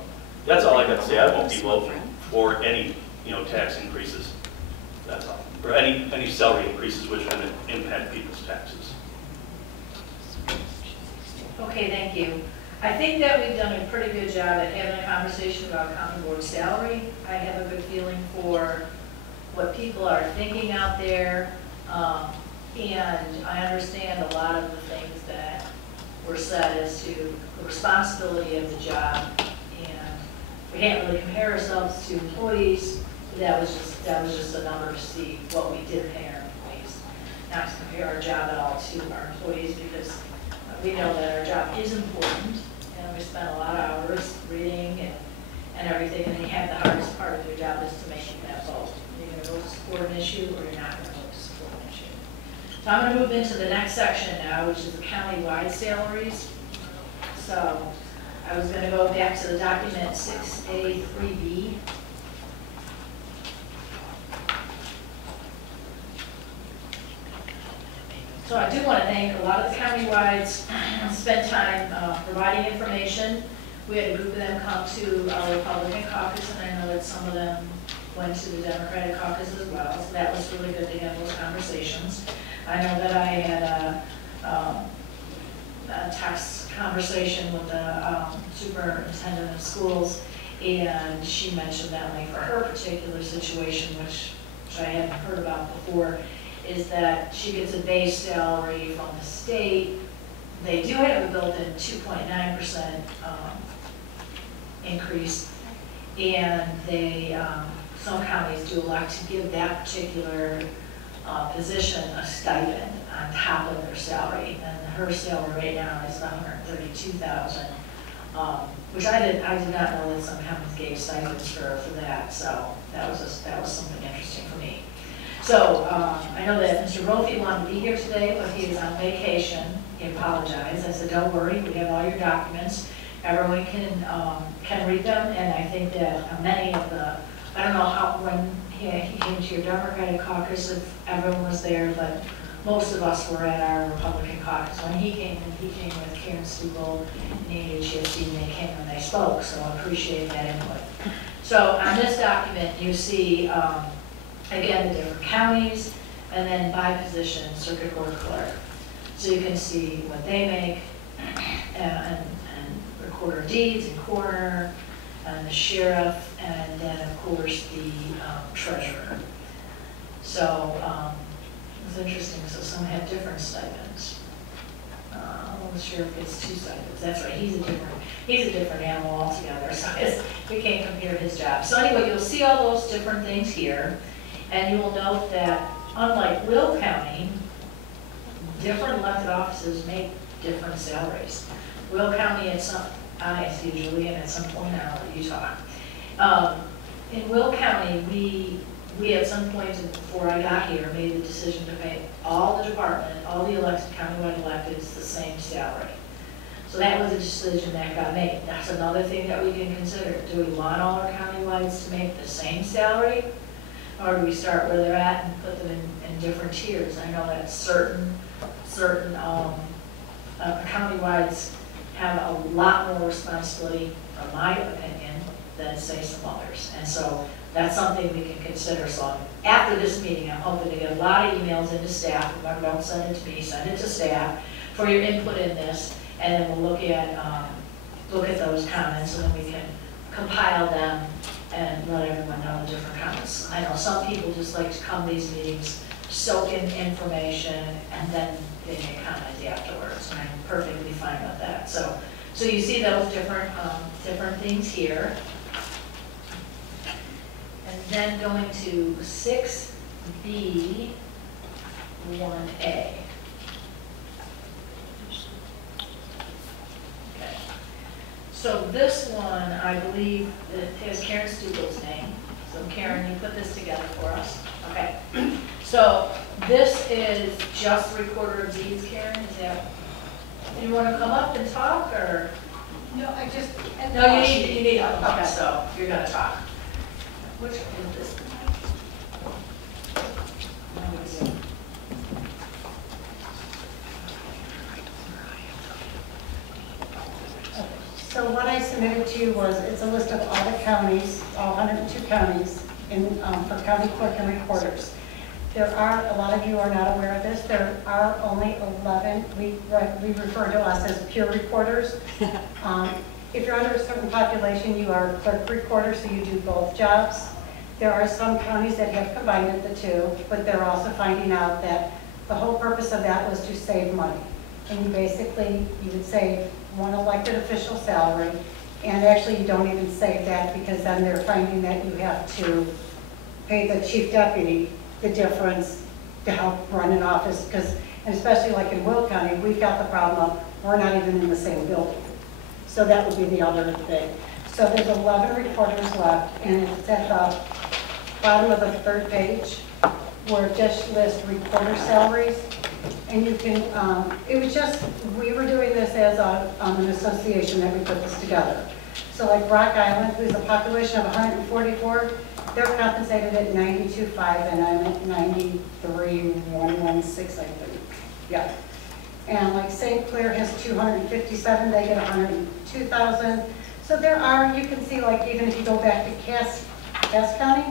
that's all I got to say. I won't be voting for any, tax increases. That's all. Or any salary increases which would impact people's taxes. Okay, thank you. I think that we've done a pretty good job at having a conversation about county board salary. I have a good feeling for what people are thinking out there. And I understand a lot of the things that were said as to the responsibility of the job. And we can't really compare ourselves to employees, but that was just a number to see what we did pay our employees. Not to compare our job at all to our employees, because we know that our job is important, and we spend a lot of hours reading and everything, and you have the hardest part of your job is to make that vote. You're going to vote to support an issue, or you're not going to vote to support an issue. So I'm going to move into the next section now, which is the county-wide salaries. So I was going to go back to the document 6A 3B. So I do want to thank a lot of the county-wides spent time providing information. We had a group of them come to our Republican caucus, and I know that some of them went to the Democratic caucus as well. So that was really good to have those conversations. I know that I had a text conversation with the superintendent of schools, and she mentioned that like for her particular situation, which I hadn't heard about before, is that she gets a base salary from the state. They do have a built-in 2.9% increase, and they some counties do elect to give that particular position a stipend on top of their salary. And her salary right now is $132,000, which I did not know that some counties gave stipends for that. So that was something interesting for me. So I know that Mr. Rolfe wanted to be here today, but he is on vacation. He apologized. I said, don't worry, we have all your documents. Everyone can read them, and I think that many of the, I don't know how, when he came to your Democratic caucus, if everyone was there, but most of us were at our Republican caucus. When he came with Karen Stubel and AHFC, and they came and they spoke, so I appreciate that input. So on this document, you see, again, the different counties, and then by position, circuit court clerk. So you can see what they make, and recorder of deeds, and coroner, and the sheriff, and then of course the treasurer. So it's interesting, so some have different stipends. The sheriff gets 2 stipends, that's right, he's a different animal altogether, so we can't compare his job. So anyway, you'll see all those different things here. And you will note that, unlike Will County, different elected offices make different salaries. Will County, it's usually, and at some point now, Utah. In Will County, we at some point before I got here made the decision to pay all the department, all the elected, countywide electeds the same salary. So that was a decision that got made. That's another thing that we can consider. Do we want all our countywides to make the same salary? Or do we start where they're at and put them in different tiers? I know that certain countywides have a lot more responsibility, from my opinion, than say some others. And so that's something we can consider. So after this meeting, I'm hoping to get a lot of emails into staff. Remember, don't send it to me, send it to staff for your input in this. And then we'll look at look at those comments, and then we can compile them and let everyone know the different comments. I know some people just like to come to these meetings, soak in information, and then they make comments afterwards, and I'm perfectly fine with that. So you see those different things here. And then going to 6B, 1A. Okay. So this one, I believe, it has Karen Stugel's name. So Karen, you put this together for us. Okay. So this is just the recorder of deeds, Karen, is that? Do you want to come up and talk, or? No, I just. No, you need to come up, so you're going to talk. Which is this? So what I submitted to you was, it's a list of all the counties, all 102 counties, for county clerk and recorders. There are, a lot of you are not aware of this, there are only 11, we refer to us as pure recorders. If you're under a certain population, you are clerk recorder, so you do both jobs. There are some counties that have combined the two, but they're also finding out that the whole purpose of that was to save money. And you would save one elected official salary, and actually you don't even save that, because then they're finding that you have to pay the chief deputy the difference to help run an office, and especially like in Will County, we've got the problem of we're not even in the same building. So that would be the other thing. So there's 11 recorders left, and it's at the bottom of the third page, where it just lists recorder salaries. And you can, it was just, we were doing this as an association that we put this together. So like Rock Island, who's a population of 144, they're compensated at 92.5, and I'm at 93,116, I think. Yeah. And like St. Clair has 257, they get 102,000. So there are, you can see, like even if you go back to Cass County,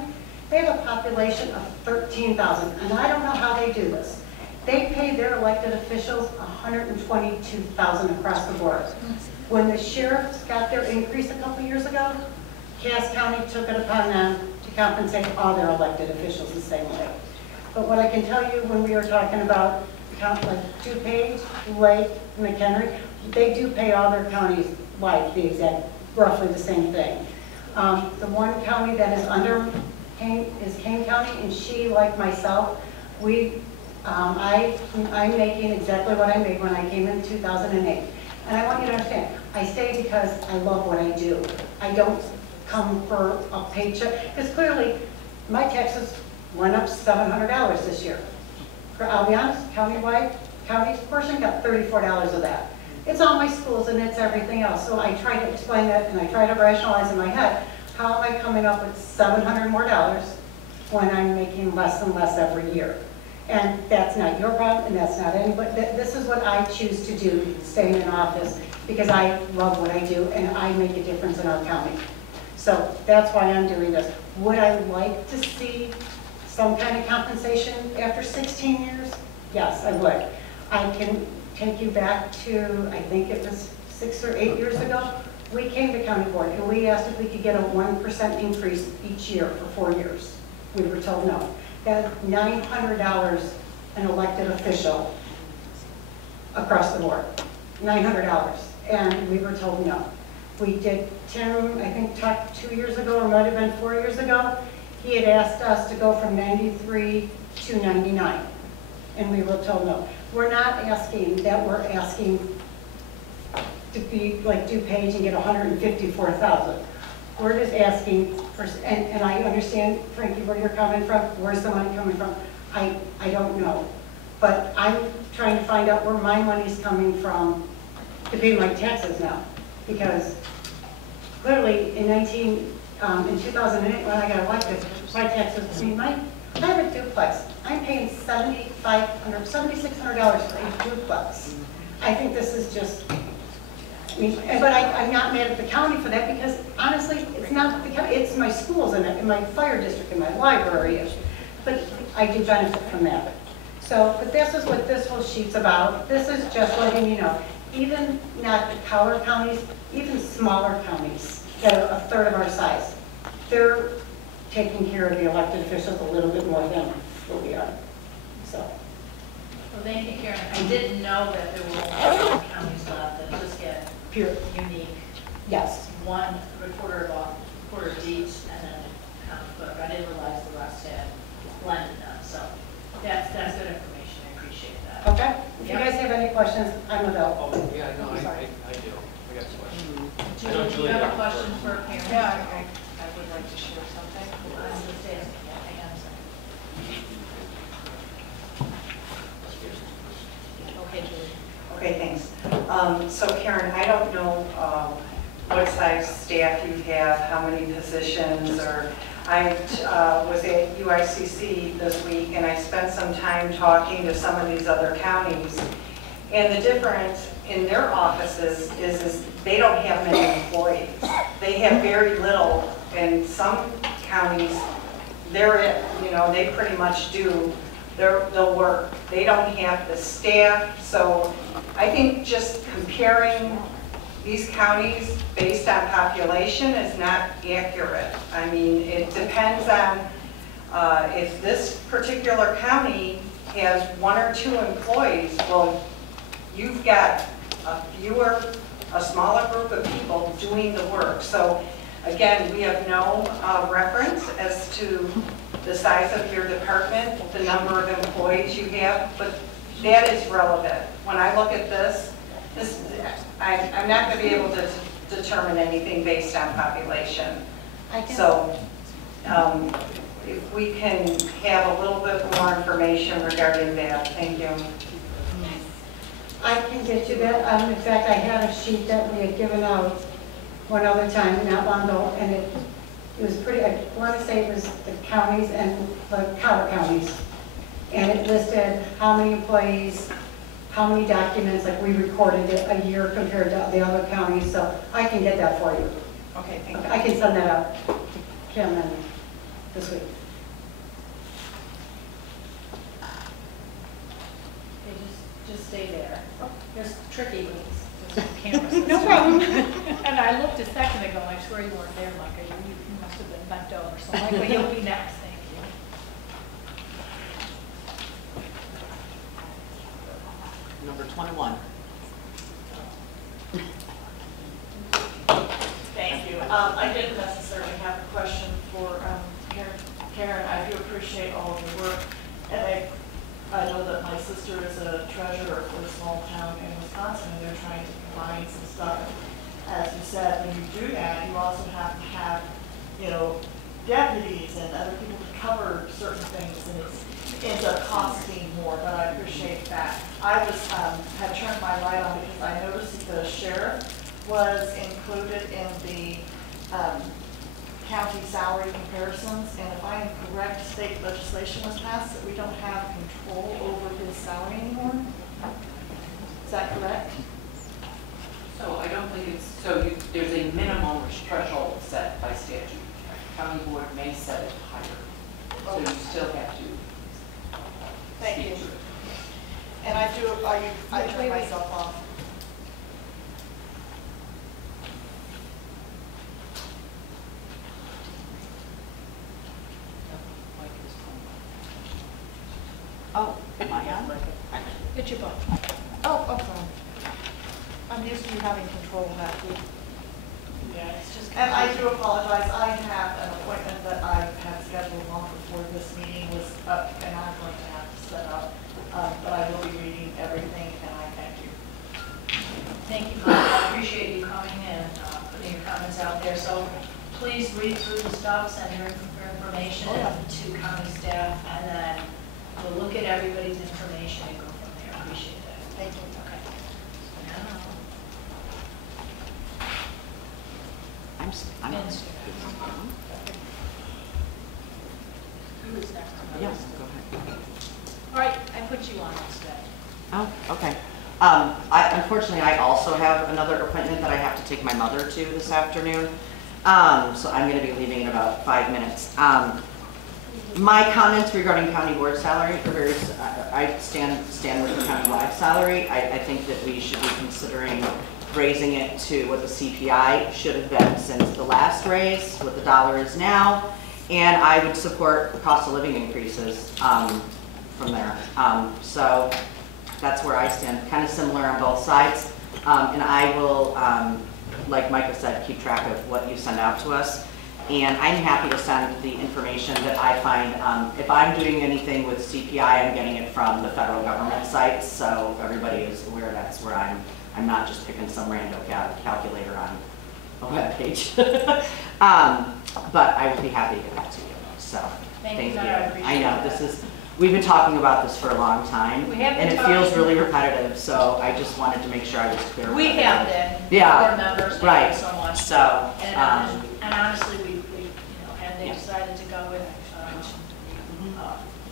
they have a population of 13,000, and I don't know how they do this. They pay their elected officials 122,000 across the board. When the sheriffs got their increase a couple years ago, Cass County took it upon them to compensate all their elected officials the same way. But what I can tell you, when we were talking about like DuPage, Lake, McHenry, they do pay all their counties like the exact, roughly the same thing. The one county that is under is Kane County, and she, like myself, I'm making exactly what I made when I came in 2008. And I want you to understand, I stay because I love what I do. I don't come for a paycheck, because clearly my taxes went up $700 this year. I'll be honest, county's portion got $34 of that. It's all my schools and it's everything else. So I try to explain that, and I try to rationalize in my head, how am I coming up with $700 more when I'm making less and less every year? And that's not your problem, and that's not anybody. This is what I choose to do, staying in office, because I love what I do, and I make a difference in our county. So that's why I'm doing this. Would I like to see some kind of compensation after 16 years? Yes, I would. I can take you back to, I think it was 6 or 8 years ago. We came to county board, and we asked if we could get a 1% increase each year for 4 years. We were told no. That's $900 an elected official across the board, $900, and we were told no. We did, Tim, I think, talked 2 years ago, or might have been 4 years ago. He had asked us to go from 93 to 99, and we were told no. We're not asking that, we're asking to be like DuPage and get 154,000. We're just asking for, and I understand, Frankie, where you're coming from. Where's the money coming from? I don't know. But I'm trying to find out where my money's coming from to pay my taxes now. Because clearly in 2008, when I got elected, my taxes, I have a duplex. I'm paying $7,600 for each duplex. I think this is just, but I'm not mad at the county for that, because honestly, it's not the county, it's my schools and my fire district and my library. But I do benefit from that. So, but this is what this whole sheet's about. This is just letting you know, even not the power counties, even smaller counties that are a third of our size, they're taking care of the elected officials a little bit more than what we are, so. Well, thank you, Karen. I didn't know that there were only counties left that just get Pure, unique, yes. one recorder of deeds and then county clerk. I didn't realize the rest had blended them, so that's good information. I appreciate that. Okay, if you Yep. guys have any questions, I'm available. Oh, yeah, no, I'm I sorry. do. I got some questions. Do I know you Julie have a got question first. for Karen? Yeah, I would like to share something. I'm just asking. Hang on a second. Okay, Julie. Okay, thanks. So Karen, I don't know what size staff you have, how many positions, or I was at UICC this week and I spent some time talking to some of these other counties. And the difference in their offices is they don't have many employees. They have very little. In some counties, they pretty much do the work. They don't have the staff. So I think just comparing these counties based on population is not accurate. I mean, it depends on if this particular county has 1 or 2 employees, well, you've got a smaller group of people doing the work. So again, we have no reference as to the size of your department, the number of employees you have, but that is relevant. When I look at this, I'm not going to be able to determine anything based on population. So if we can have a little bit more information regarding that, thank you. I can get you that. In fact, I had a sheet that we had given out one other time, not long ago, and it was pretty, I want to say it was the counties and the power counties. And it listed how many employees, how many documents, like we recorded it a year compared to the other counties, so I can get that for you. Okay, thank you. I can send that out to Kim and this week. Okay, just stay there. It's tricky with this camera. No problem. And I looked a second ago, I swear you weren't there, Micah. You must have been bent over. So Micah, you'll be next. Thank you. Number 21. Thank you. I didn't necessarily have a question for Karen. I do appreciate all of the work. And I know that my sister is a treasurer for a small town in Wisconsin, and they're trying to combine some stuff. As you said, when you do that, you also have to have, deputies and other people to cover certain things, and it ends up costing more, but I appreciate that. I had turned my light on because I noticed that the sheriff was included in the county salary comparisons, and if I am correct, state legislation was passed that we don't have control over his salary anymore. Is that correct? So I don't think there's a minimum threshold set by statute. County board may set it higher, so you still have to. Thank you. speak to it. And I turned myself off. Oh, am I on? Get your book. Oh, sorry. I'm used to you having control of that too. Yeah, it's just. And I do apologize, I have an appointment that I had scheduled long before this meeting was up, and I'm going to have to set up. But I will be reading everything, and I thank you. Thank you, Mike. I appreciate you coming in, putting your comments out there. So please read through the stuff, send your information to county staff, and then we'll look at everybody's information and go from there. Appreciate that. Thank you. Okay. I'm Vince. Who is next? Yeah, go ahead. All right, I put you on instead. Oh, okay. Unfortunately, I also have another appointment that I have to take my mother to this afternoon. So I'm going to be leaving in about 5 minutes. My comments regarding county board salary are very, I stand with the county-wide salary. I think that we should be considering raising it to what the CPI should have been since the last raise, what the dollar is now. And I would support the cost of living increases from there. So that's where I stand, kind of similar on both sides. And I will, like Micah said, keep track of what you send out to us. And I'm happy to send the information that I find. If I'm doing anything with CPI, I'm getting it from the federal government sites, so everybody is aware that's where I'm not just picking some random calculator on a webpage. But I would be happy to get that to you. So thank you. I know this is. We've been talking about this for a long time, and it feels really repetitive. So I just wanted to make sure I was clear. We have been. Yeah. Board members, right. So much. So. And honestly, we and they decided to go with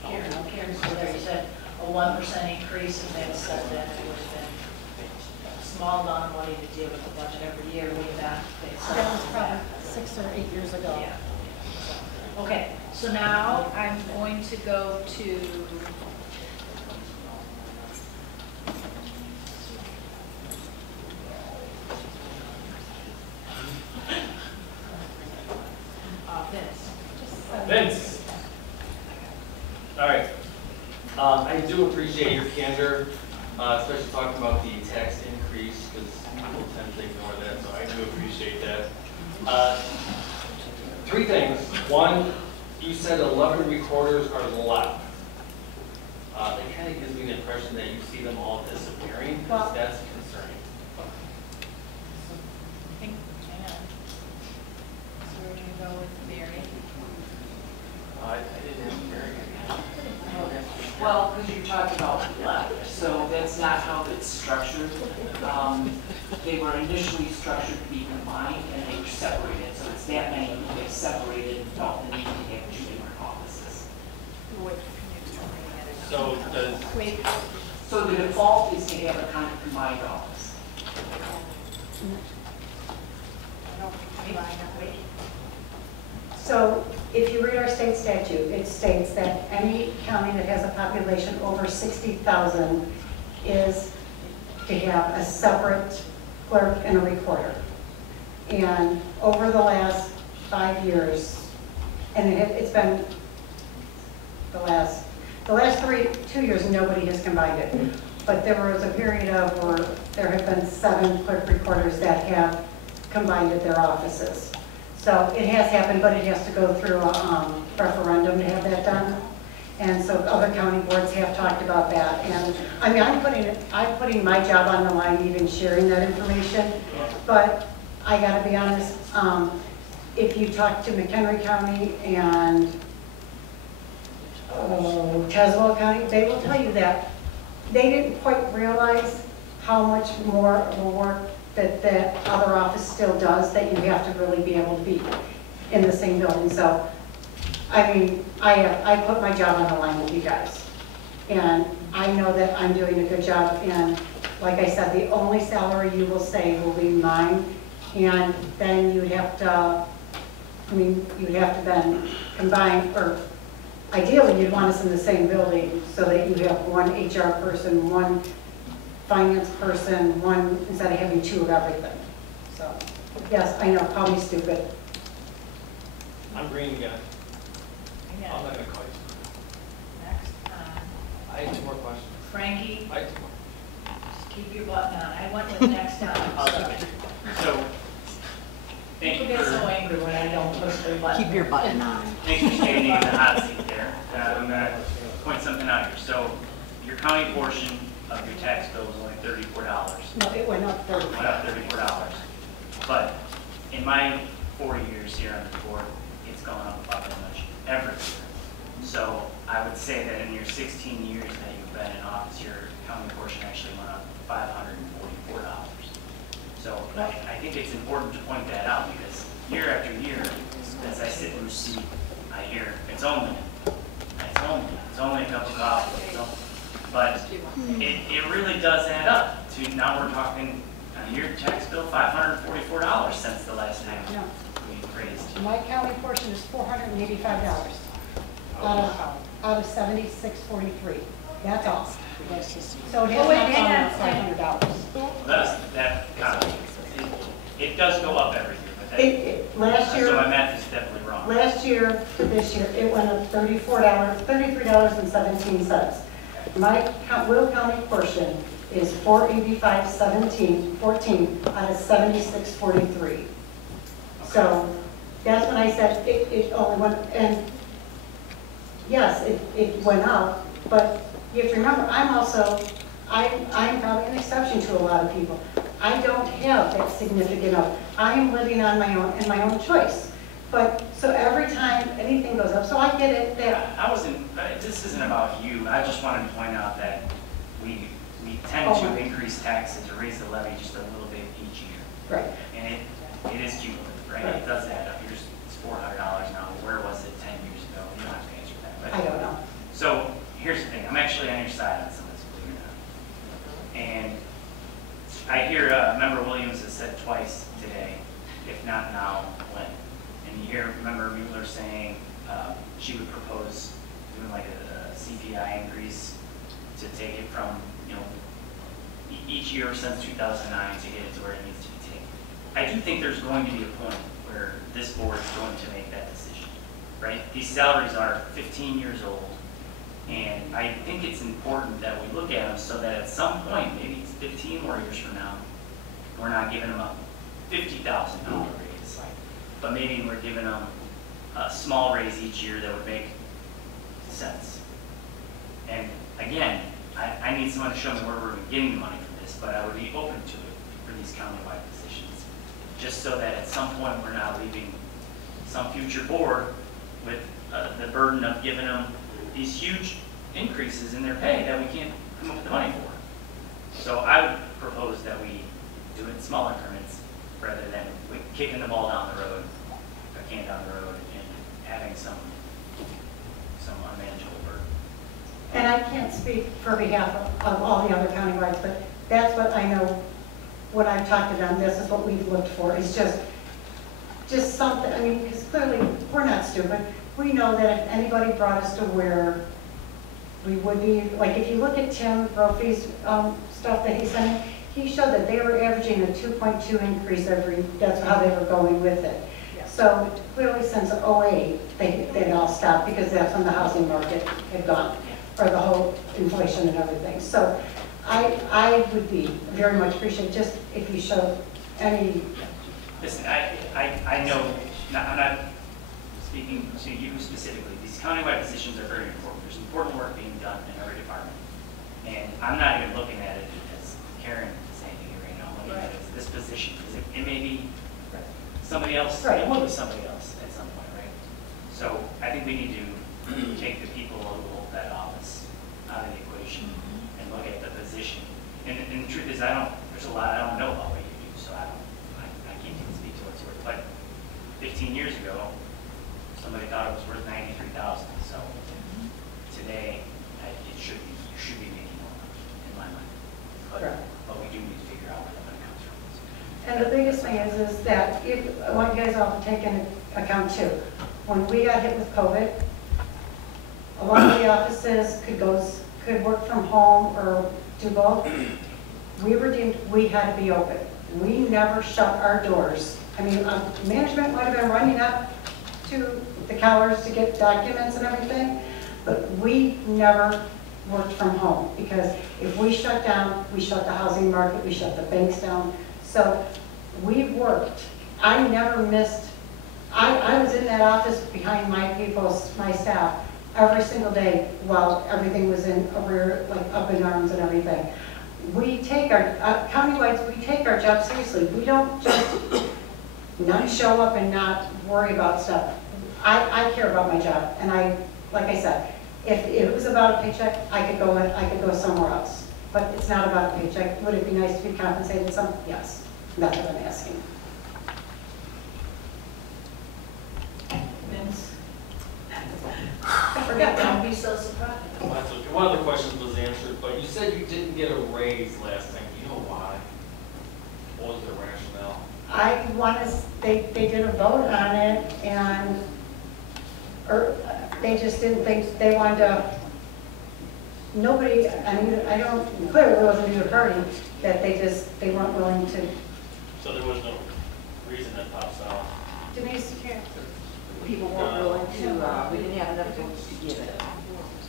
Karen's they said a 1% increase, and they said that it would have been a small amount of money to deal with the budget every year. That was probably 6 or 8 years ago. Yeah. Okay, so now I'm going to go to Vince. All right. I do appreciate your candor, especially talking about the tax increase, because people tend to ignore that, so I do appreciate that. 3 things. 1, you said 11 recorders are a lot. That kind of gives me the impression that you see them all disappearing, because that's concerning. hang on. So we're going to go with Mary. I didn't have Mary. Well, because you talked about left, so that's not how it's structured. They were initially structured to be combined, and they were separated. So it's that many who get separated and felt the need to have 2 different offices. So does... So the default is to have a kind of combined office. So if you read our state statute, it states that any county that has a population over 60,000 is to have a separate clerk and a recorder. And over the last 5 years, and it's been the last 2 years, nobody has combined it. But there was a period of where there have been 7 clerk recorders that have combined their offices. So it has happened, but it has to go through a referendum to have that done. And so other county boards have talked about that. And I mean, I'm putting my job on the line, even sharing that information. But I gotta be honest, if you talk to McHenry County and Tazewell County, they will tell you that they didn't quite realize how much more work that other office still does, that you have to really be able to be in the same building. So, I mean, I put my job on the line with you guys. And I know that I'm doing a good job. And like I said, the only salary you will say will be mine. And then you'd have to, you'd have to then combine, or ideally you'd want us in the same building so that you have one HR person, one finance person, one, instead of having 2 of everything. So, yes, I know, call me stupid. I'm green again. I'm not going to call you. Next, I have 2 more questions. Frankie, I have 2 more. just keep your button on. I went with next time. So, thank People you get so for, angry when I don't push their button. Keep your button on. thank you for standing in the hot seat there. I'm gonna point something out here. So, your county portion of your tax bill was only $34. No, it went up 30. It went up $34. But in my 4 years here on the board, it's gone up about that much every year. So I would say that in your 16 years that you've been in office, your county portion actually went up $544. So I think it's important to point that out, because year after year, as I sit in the seat, I hear it's only a couple dollars. But it really does add up to, now we're talking on your tax bill, $544 since the last time we raised. My county portion is $485. out of 7643. That's all. So it has Oh, wait, not hang gone on, up $500. It does go up every year, but Last so year, my math is definitely wrong. last year to this year, it went up $33.17. My Will County portion is 485.14 out of 7643. So that's when I said it only went, and yes, it went up, but you have to remember, I'm probably an exception to a lot of people. I don't have that significant of, I am living on my own, in my own choice. But, so every time anything goes up, so I get it that. This isn't about you, I just wanted to point out that we tend to increase taxes or raise the levy just a little bit each year. Right. And it is cumulative, right? It does add up. It's $400 now. Where was it 10 years ago? You don't have to answer that. But, I don't know. So here's the thing. I'm actually on your side on some of this, believe it or not. And I hear Member Williams has said twice today, if not now, when. And you hear Member Mueller saying she would propose doing like a CPI increase to take it from, each year since 2009 to get it to where it needs to be taken. I do think there's going to be a point where this board is going to make that decision, right? These salaries are 15 years old, and I think it's important that we look at them so that at some point, maybe it's 15 more years from now, we're not giving them a $50,000 raise, but maybe we're giving them a small raise each year that would make sense. And again, I need someone to show me where we're getting the money from this, but I would be open to it for these countywide positions, just so that at some point we're not leaving some future board with the burden of giving them these huge increases in their pay that we can't come up with the money for. So I would propose that we do it in small increments rather than kicking the ball down the road, a can down the road, and having some unmanageable burden. And I can't speak for behalf of all the other countywides, but that's what I know when I've talked to them, this is what we've looked for, is just something, I mean, because clearly we're not stupid. We know that if anybody brought us to where we would be, like if you look at Tim Brophy's stuff that he sent, he showed that they were averaging a 2.2 increase that's how they were going with it. Yeah. So clearly since '08, they'd all stopped because that's when the housing market had gone, or the whole inflation and everything. So I would be very much appreciate just if you showed any. Listen, I know, I'm not speaking to you specifically. These countywide positions are very important. There's important work being done in every department. And I'm not even looking at it as Karen is saying to you right now. I'm looking at it as this position, because it may be somebody else, it will be somebody else at some point, right? So I think we need to take the people who hold that office out of the equation and look at the position. And the truth is, there's a lot I don't know about what you do, so I can't even speak to what's worth. But 15 years ago, somebody thought it was worth $93,000. So today, you should be making more money, in my mind. But we do need to figure out where the money comes from. And the biggest thing is that if I want you guys all to take into account too, when we got hit with COVID, a lot of the offices could work from home or do both. We had to be open. We never shut our doors. I mean, management might have been running up to the counters to get documents and everything, but we never worked from home, because if we shut down, we shut the housing market, we shut the banks down. So we worked. I never missed. I was in that office behind my staff every single day while everything was in arrear, like up in arms and everything. We take our countywides. We take our job seriously. We don't just not show up and not worry about stuff. I care about my job, and like I said, if it was about a paycheck, I could go somewhere else. But it's not about a paycheck. Would it be nice to be compensated some? Yes. That's what I'm asking. Vince? I forgot that. Don't be so surprised. One of the questions was answered, but you said you didn't get a raise last time. Do you know why? What was the rationale? They did a vote on it, and they just didn't think, they wanted to, nobody, I mean, I don't, clearly it wasn't either party, that they weren't willing to. So there was no reason that pops out. Denise, here. People weren't willing to, we didn't have enough votes to give it.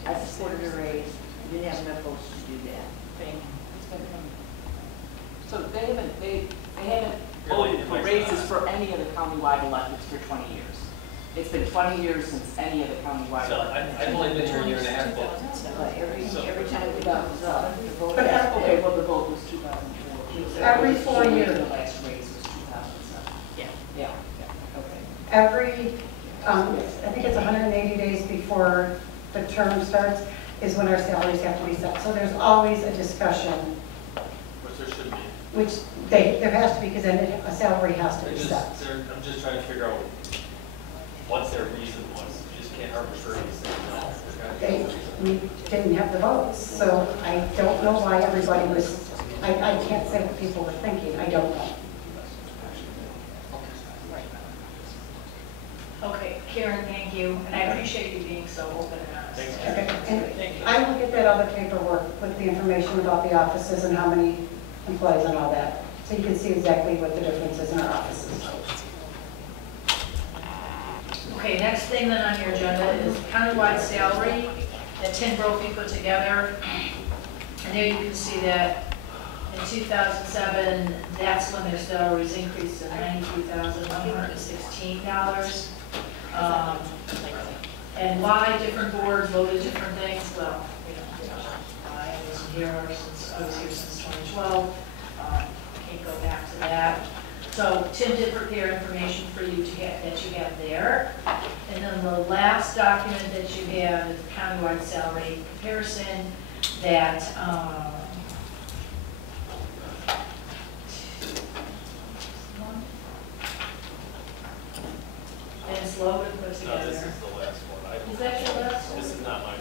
I supported a raise, we didn't have enough votes to do that. So they haven't Really, voted for raises for any of the countywide elections for 20 years. It's been 20 years since any of the countywide So elections. I've only been here a year and a half, but But every time the vote was up, the vote. But Okay, well, the vote was 2004. Every 4 So years. The last raise was 2007. Yeah, okay. Every, I think it's 180 days before the term starts is when our salaries have to be set. So there's always a discussion, which there should be. which there has to be, because then a salary has to be set. I'm just trying to figure out what's their reason was. You just can't arbitrarily say no. There's gotta be a reason. We didn't have the votes, so I don't know why everybody was, I can't say what people were thinking, I don't know. Okay, Karen, thank you, and I appreciate you being so open and honest. Thanks, Okay, Karen. and I will get that other paperwork with the information about the offices and how many employees and all that, so you can see exactly what the difference is in our offices. Okay, next thing then on your agenda is countywide salary that Tim Brophy put together. And there you can see that in 2007, that's when their salaries increased to $93,116. And why different boards voted different things, well, I wasn't here since, I was here since 2012. Can't go back to that. So Tim did prepare information for you to get, that you have there. And then the last document that you have is the countywide salary comparison that, and it's loaded and put No, together. this is the last one. Is that your last one? This is not mine.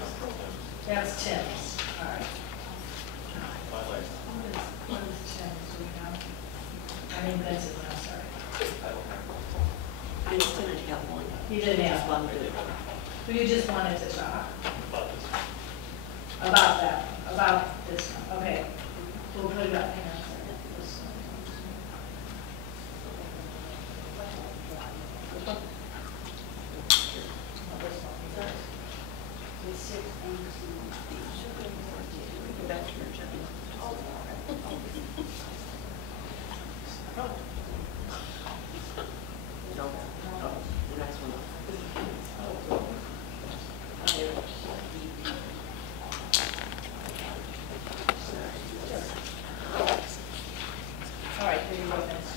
That's Tim's, all right. My last. What is Tim's, do we know? I mean, Vincent, I'm sorry. I don't have I just didn't have one. You didn't have one. one. But you just wanted to talk About this. about that, about this one, okay. We'll put it up, hang on a second. This one. Oh, this one, is that- it's 6, Go back to your agenda. No, oh, the next one. All right, here you go, Vince.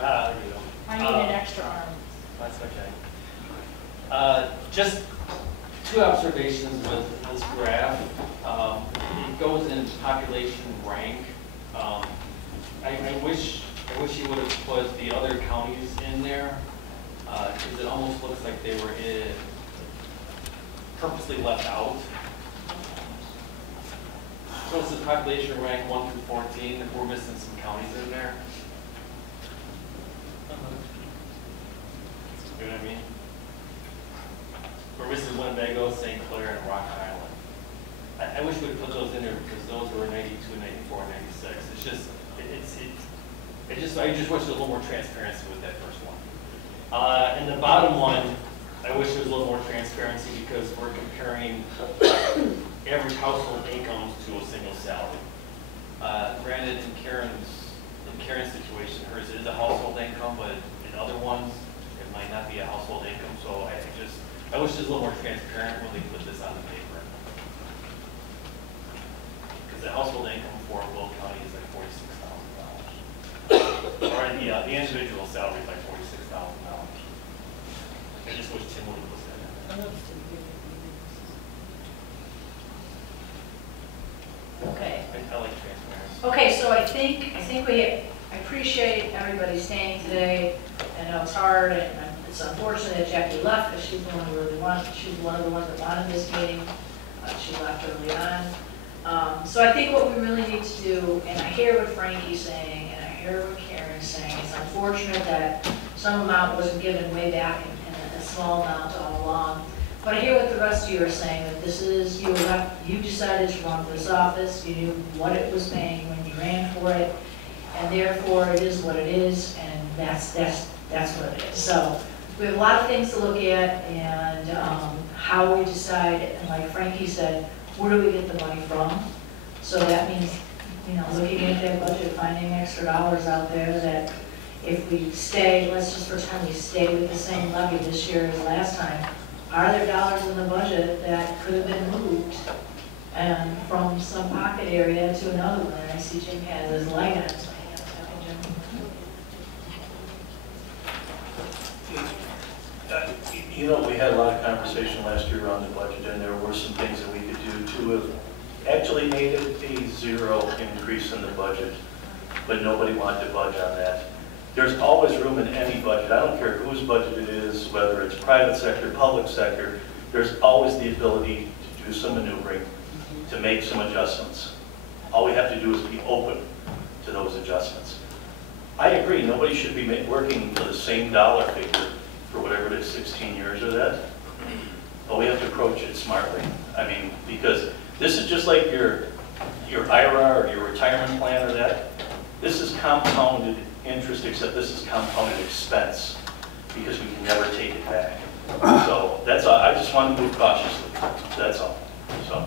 Ah, there you go. I need an extra arm. That's okay. Just two observations with this graph. It goes in population rank. I wish you would have put the other counties in there, because it almost looks like they were purposely left out. So it's the population rank 1 through 14, if we're missing some counties in there. You know what I mean? We're missing Winnebago, St. Clair, and Rock Island. I wish we'd put those in there because those were 92, 94, 96. It's just, I just wish there was a little more transparency with that first one. And the bottom one, I wish there was a little more transparency because we're comparing average household incomes to a single salary. Granted, in Karen's situation, hers is a household income, but in other ones, it might not be a household income. So I wish there was a little more transparent when they put this on the paper. Because the household income for Will County is like $46,000. Or the individual salary is like $46,000. I just wish Tim would have put that in. Okay. I like transparency. Okay, so I think I appreciate everybody staying today. I know it's hard, and it's unfortunate that Jackie left, because she's the one who really wanted, she's one of the ones that wanted this meeting. She left early on. So I think what we really need to do, and I hear what Frankie's saying, and I hear hear what Karen is saying. It's unfortunate that some amount wasn't given way back in a small amount all along. But I hear what the rest of you are saying, that this is, you decided to run for this office, you knew what it was paying when you ran for it, and therefore it is what it is, and that's what it is. So we have a lot of things to look at, and how we decide, and like Frankie said, where do we get the money from? So that means, you know, looking at that budget, finding extra dollars out there that if we stay, let's just pretend we stay with the same levy this year as last time, are there dollars in the budget that could have been moved and from some pocket area to another one? And I see Jim has his light on, so hang on a second, Jim. You know, we had a lot of conversation last year on the budget, and there were some things that we could do to have actually made it a zero increase in the budget, but nobody wanted to budge on that. There's always room in any budget. I don't care whose budget it is, whether it's private sector, public sector, there's always the ability to do some maneuvering, to make some adjustments. All we have to do is be open to those adjustments. I agree, nobody should be working for the same dollar figure for whatever it is, 16 years or that, but we have to approach it smartly. I mean, because this is just like your IRA or your retirement plan or that. This is compounded interest, except this is compounded expense because we can never take it back. So that's all. I just want to move cautiously. That's all. So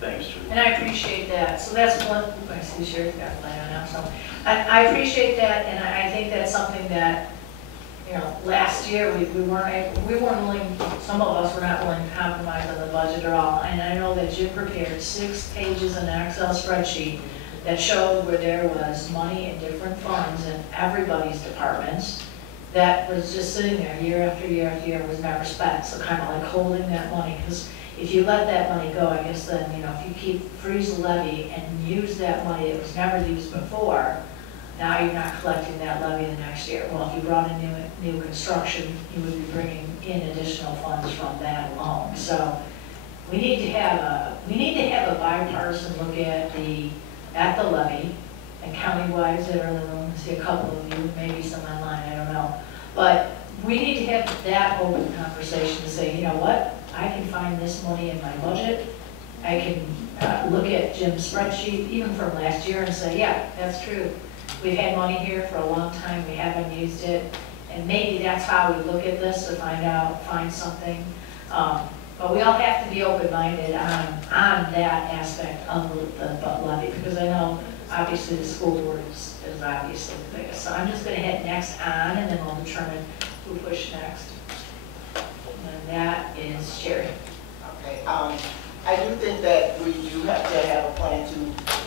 thanks, Judy. And I appreciate that. So that's one, I see Sherry's got a plan on now. So I appreciate that, and I think that's something that, you know, last year we weren't willing, some of us were not willing to compromise on the budget at all. And I know that Jim prepared 6 pages in an Excel spreadsheet that showed where there was money in different funds in everybody's departments that was just sitting there year after year after year, was never spent. So kind of like holding that money, because if you let that money go, I guess then, you know, if you freeze the levy and use that money that was never used before, now you're not collecting that levy the next year. Well, if you brought in new construction, you would be bringing in additional funds from that alone. So we need to have a bipartisan look at the levy, and county-wise that are in the room. I see a couple of you, maybe some online, I don't know. But we need to have that open conversation to say, you know what, I can find this money in my budget. I can look at Jim's spreadsheet, even from last year, and say, yeah, that's true. We've had money here for a long time, we haven't used it. And maybe that's how we look at this, to find something. But we all have to be open-minded on that aspect of the levy, because I know obviously the school board is obviously the biggest. So I'm just going to hit next on, and then we'll determine who push next. And that is Sherry. Okay. I do think that we do have to have a plan to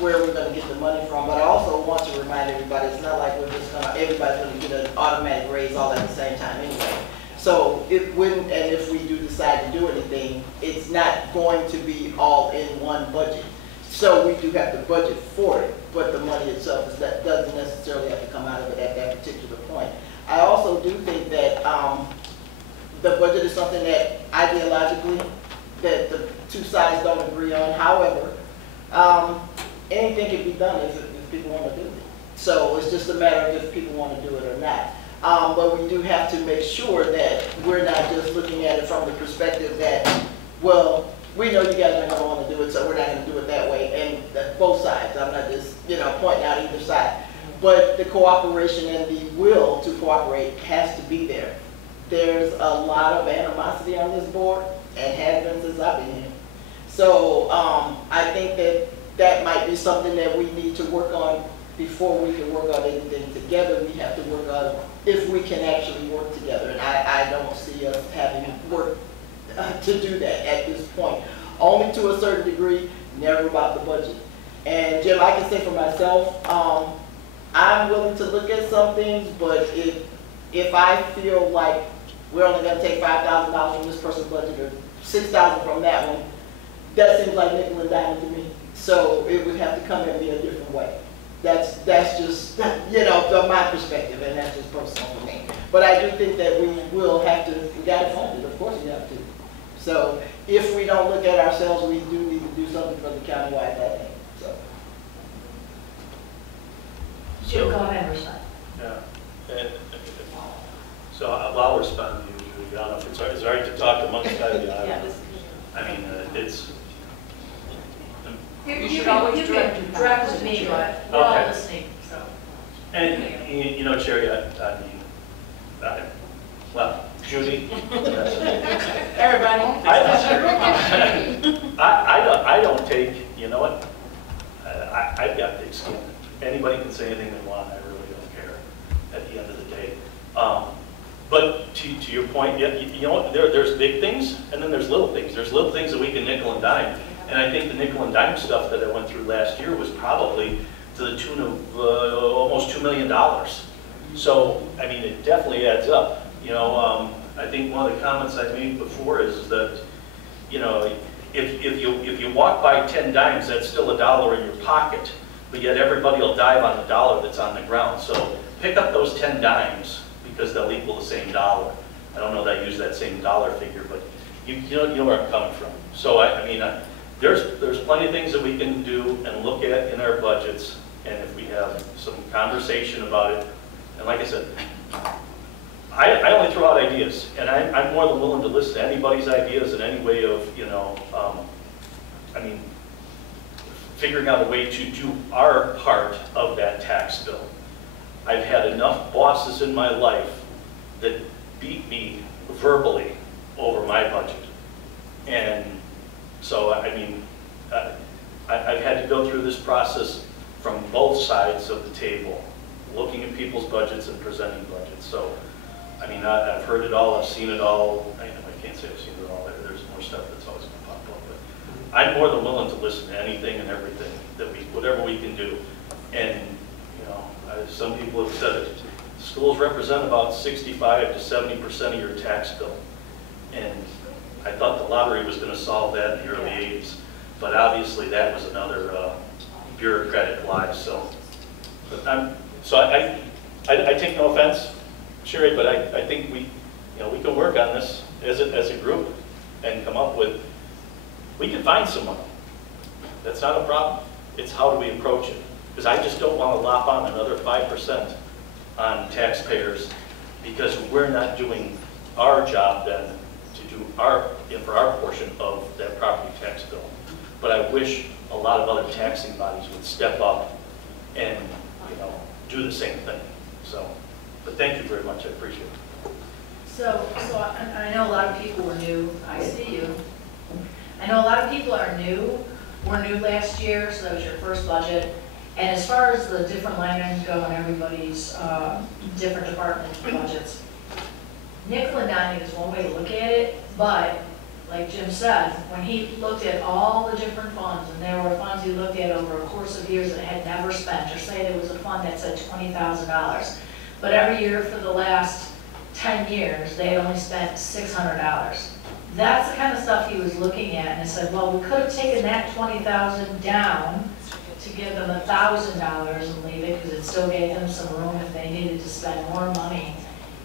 where we're going to get the money from, but I also want to remind everybody, it's not like everybody's going to get an automatic raise all at the same time anyway. So it wouldn't, and if we do decide to do anything, it's not going to be all in one budget. So we do have to budget for it, but the money itself doesn't necessarily have to come out of it at that particular point. I also do think that the budget is something that ideologically that the two sides don't agree on. However, anything can be done if people want to do it. So it's just a matter of if people want to do it or not. But we do have to make sure that we're not just looking at it from the perspective that, well, we know you guys are going to want to do it, so we're not going to do it that way. And that's both sides. I'm not just, pointing out either side. But the cooperation and the will to cooperate has to be there. There's a lot of animosity on this board, and has been since I've been here. So I think that might be something that we need to work on before we can work on anything together. We have to work on if we can actually work together. And I don't see us having work to do that at this point. Only to a certain degree, never about the budget. And Jim, I can say for myself, I'm willing to look at some things, but if I feel like we're only going to take $5,000 from this person's budget or $6,000 from that one, that seems like nickel and diamond to me. So it would have to come at me a different way. That's just, from my perspective, and that's just personal for me. But I do think that we will have to, we got to fund it, of course we have to. So if we don't look at ourselves, we do need to do something for the countywide, I think. Jim, go ahead, respond. Yeah. So I'll respond to you, Judy. I don't know if it's all right. Is it all right to talk amongst the aisle? Yeah. I mean, it's. You should always direct to me, but we're all listening, so. And, you know, Sherry, well, Judy. Everybody. I don't take, you know what? I've got thick skin. Anybody can say anything they want. I really don't care at the end of the day. But to your point, yeah, you know what? There's big things and then there's little things. There's little things that we can nickel and dime. And I think the nickel and dime stuff that I went through last year was probably to the tune of almost $2 million. So, I mean, it definitely adds up. You know, I think one of the comments I made before is that, you know, if you walk by 10 dimes, that's still $1 in your pocket, but yet everybody will dive on the dollar that's on the ground. So pick up those 10 dimes because they'll equal the same dollar. I don't know that I use that same dollar figure, but you know where I'm coming from. So I mean, there's plenty of things that we can do and look at in our budgets, and if we have some conversation about it, and like I said, I only throw out ideas, and I'm more than willing to listen to anybody's ideas in any way of, you know, I mean, figuring out a way to do our part of that tax bill. I've had enough bosses in my life that beat me verbally over my budget. And so, I mean, I've had to go through this process from both sides of the table, looking at people's budgets and presenting budgets. So, I mean, I've heard it all, I've seen it all. I can't say I've seen it all. There's more stuff that's always going to pop up. But I'm more than willing to listen to anything and everything that whatever we can do. And, you know, some people have said it. Schools represent about 65 to 70% of your tax bill. And I thought the lottery was going to solve that in the early 80s. But obviously that was another bureaucratic lie. So, I take no offense, Sherry, but I think we can work on this as a group and come up with, we can find some money. That's not a problem. It's how do we approach it? Because I just don't want to lop on another 5% on taxpayers because we're not doing our job then to do for our portion of that property tax bill. But I wish a lot of other taxing bodies would step up and, you know, do the same thing. So, but thank you very much. I appreciate it. So I know a lot of people were new. I see you. I know a lot of people are new. Were new last year, so that was your first budget. And as far as the different line items go and everybody's different department budgets, nickel and diming is one way to look at it, but like Jim said, when he looked at all the different funds, and there were funds he looked at over a course of years that had never spent, or say there was a fund that said $20,000, but every year for the last 10 years, they had only spent $600. That's the kind of stuff he was looking at, and he said, well, we could have taken that $20,000 down to give them $1,000 and leave it, because it still gave them some room if they needed to spend more money.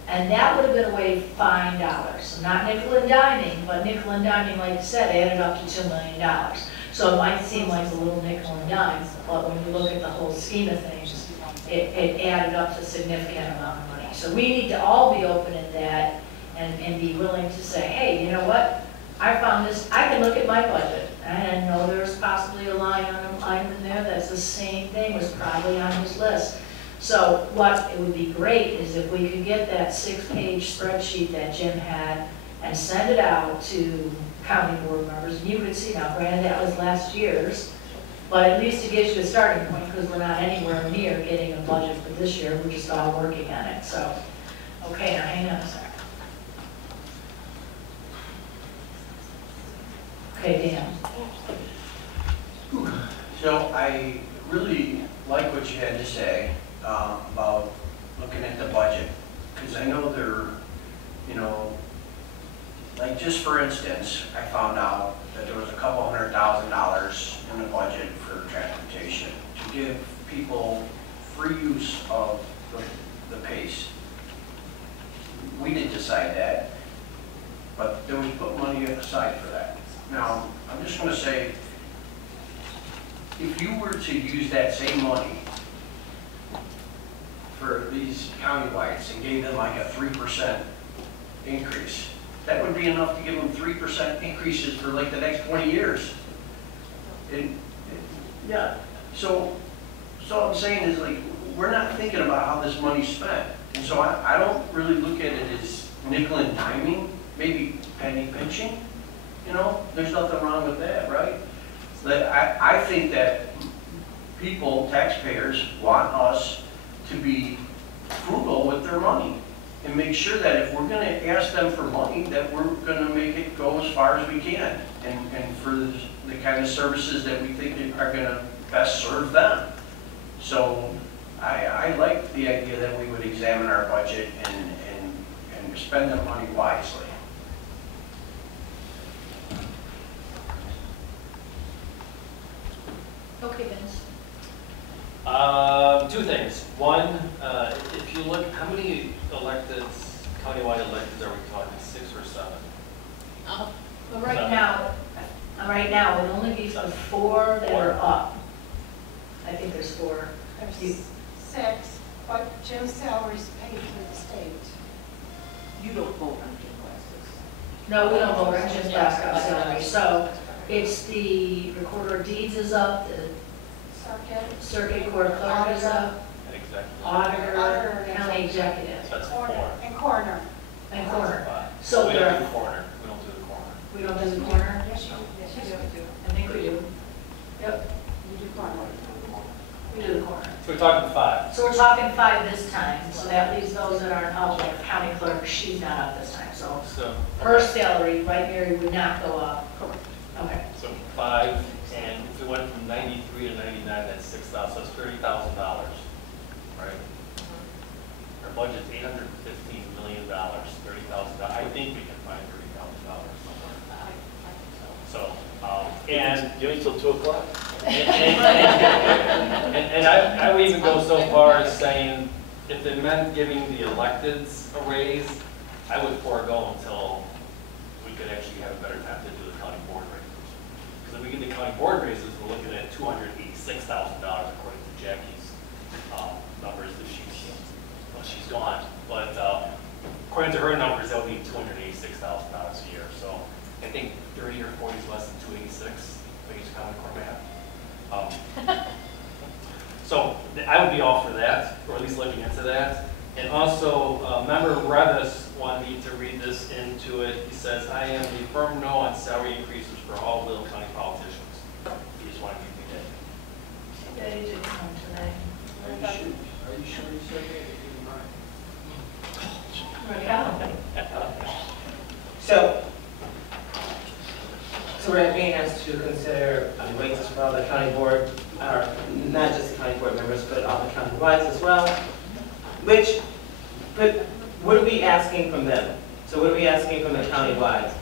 And that would have been a way to find dollars. So not nickel and diming, but nickel and diming, like you said, added up to $2 million. So it might seem like a little nickel and dime, but when you look at the whole scheme of things, it added up to a significant amount of money. So we need to all be open at that and be willing to say, hey, you know what? I found this, I can look at my budget, and I know there's possibly a line item in there that's the same thing, was probably on his list. So what it would be great is if we could get that 6-page spreadsheet that Jim had and send it out to county board members. And you could see, now granted that was last year's, but at least it gives you a starting point, because we're not anywhere near getting a budget for this year. We're just all working on it. So, okay, now hang on a second. Okay, Dan. So I really like what you had to say about looking at the budget, because I know like just for instance, I found out that there was a couple $100,000 in the budget for transportation to give people free use of the PACE. We didn't decide that, but there was put money aside for that. Now, I'm just going to say, if you were to use that same money for these countywides and gave them like a 3% increase, that would be enough to give them 3% increases for like the next 20 years. Yeah, so all I'm saying is like, we're not thinking about how this money's spent. And so I don't really look at it as nickel and diming, maybe penny pinching, you know? There's nothing wrong with that, right? But I think that people, taxpayers, want us to be frugal with their money and make sure that if we're gonna ask them for money, that we're gonna make it go as far as we can and for the kind of services that we think are gonna best serve them. So I like the idea that we would examine our budget and spend the money wisely. Okay, Vince. Two things. One, if you look, how many electeds, countywide electeds are we talking, 6 or 7? Well, right now, it would only be the 4 that are up. I think there's 4. There's 6, but Jim's salary is paid through the state. You don't vote on Jim Glasses. No, we don't vote on Jim's Glasgow salary. So it's the recorder of deeds is up, the circuit court clerk is up, auditor, county executive. That's 4. And coroner. And coroner. So So we there don't do are, coroner. We don't do the coroner. we don't do the coroner? Yes, you do. I think we do. Yep, You do coroner. we do the coroner. So we're talking 5. So we're talking 5 this time, so that leaves those that aren't up, like county clerk, she's not up this time, so So her salary, right, Mary, would not go up. Okay. So 5, and if we went from 93 to 99, that's 6,000, so that's $30,000, right? Our budget's $815 million, $30,000. I think we can find $30,000 somewhere. So, and You wait till 2 o'clock? and I would even go so far as saying, if it meant giving the electeds a raise, I would forego until we could actually have a better time to do the county board raises. Because if we get the county board raises, we're looking at $286,000 according to Jackie's numbers that she's gone. But according to her numbers, that would be $286,000 a year. So I think 30 or 40 is less than 286, if I use common core math. So I would be all for that, or at least looking into that. And also, Member Revis wanted me to read this into it. He says, I am a firm no on salary increases for all Will County politicians. He just wanted me to read that. Yeah, you did come today. Are you sure you said that? So we're being asked to consider wages for all the county board, or not just the county board members, but all the county wides as well. But what are we asking from them? So what are we asking from the county wides?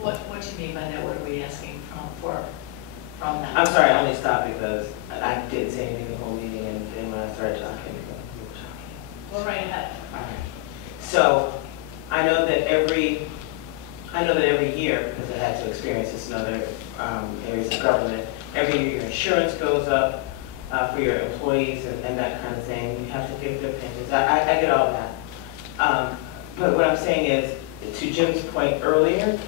What do you mean by that? What are we asking from them? I'm sorry, I only stopped because I didn't say anything the whole meeting, and then when I started talking, you were talking. Go right ahead. All right. So I know that every year, because I had to experience this in other areas of government, every year your insurance goes up for your employees and that kind of thing. You have to give their pensions. I get all that. But what I'm saying is, to Jim's point earlier,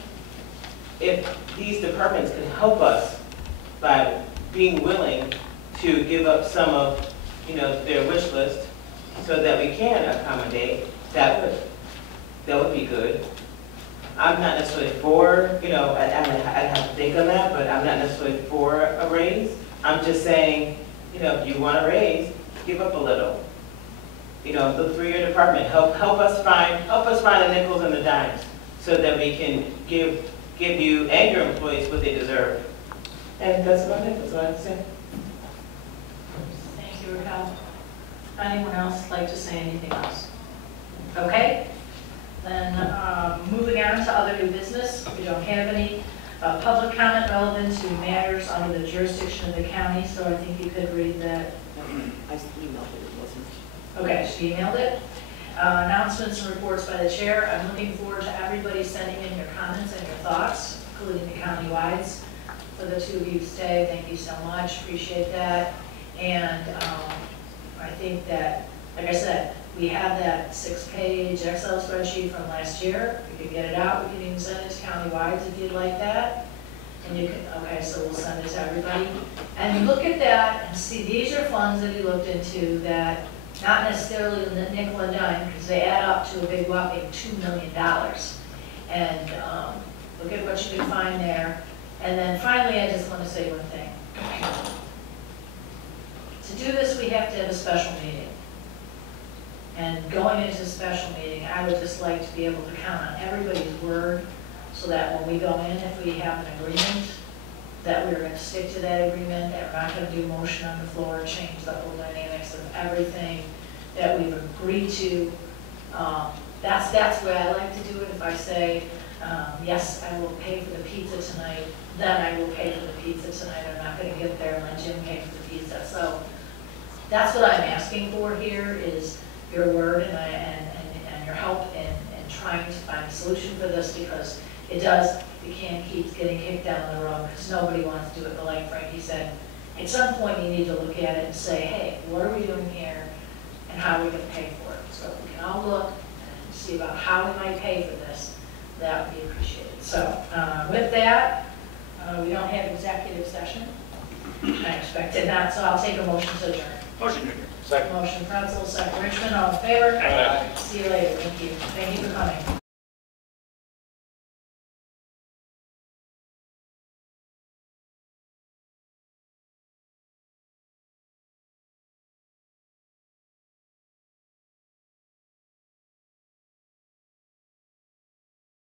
if these departments can help us by being willing to give up some of, their wish list so that we can accommodate, that would be good. I'm not necessarily for, I'd have to think on that, but I'm not necessarily for a raise. I'm just saying, if you want a raise, give up a little. Look through your department. Help us find the nickels and the dimes so that we can give you and your employees what they deserve. And that's about it. That's what I have to say. Thank you, Raquel. Anyone else like to say anything else? Okay. Then moving on to other new business. We don't have any public comment relevant to matters under the jurisdiction of the county, so I think you could read that. I emailed it, it wasn't. Okay, she emailed it. Announcements and reports by the chair. I'm looking forward to everybody sending in your comments and your thoughts, including the county-wides. For the 2 of you stay, thank you so much, appreciate that. And I think that, like I said, we have that 6-page Excel spreadsheet from last year. We could get it out, we can even send it to countywide if you'd like that. And you can, okay, so we'll send it to everybody. And look at that and see, these are funds that you looked into that, not necessarily the nickel and dime, because they add up to a big whopping $2 million. And look at what you can find there. And then finally, I just want to say one thing. To do this, we have to have a special meeting. And going into a special meeting, I would just like to be able to count on everybody's word so that when we go in, if we have an agreement, that we're going to stick to that agreement, that we're not going to do motion on the floor, change the whole dynamics of everything that we've agreed to. That's the way I like to do it. If I say, yes, I will pay for the pizza tonight, then I will pay for the pizza tonight. I'm not going to get there and let Jim pay for the pizza. So that's what I'm asking for here is your word and your help in trying to find a solution for this, because you can't keep getting kicked down the road because nobody wants to do it. But like Frankie said, at some point you need to look at it and say, hey, what are we doing here and how are we going to pay for it? So if we can all look and see about how we might pay for this, that would be appreciated. So with that, we don't have executive session. I expected not, so I'll take a motion to adjourn. Motion to adjourn. Second. Motion Pretzel, second Richmond, all in favor? Aye. See you later, thank you. Thank you for coming.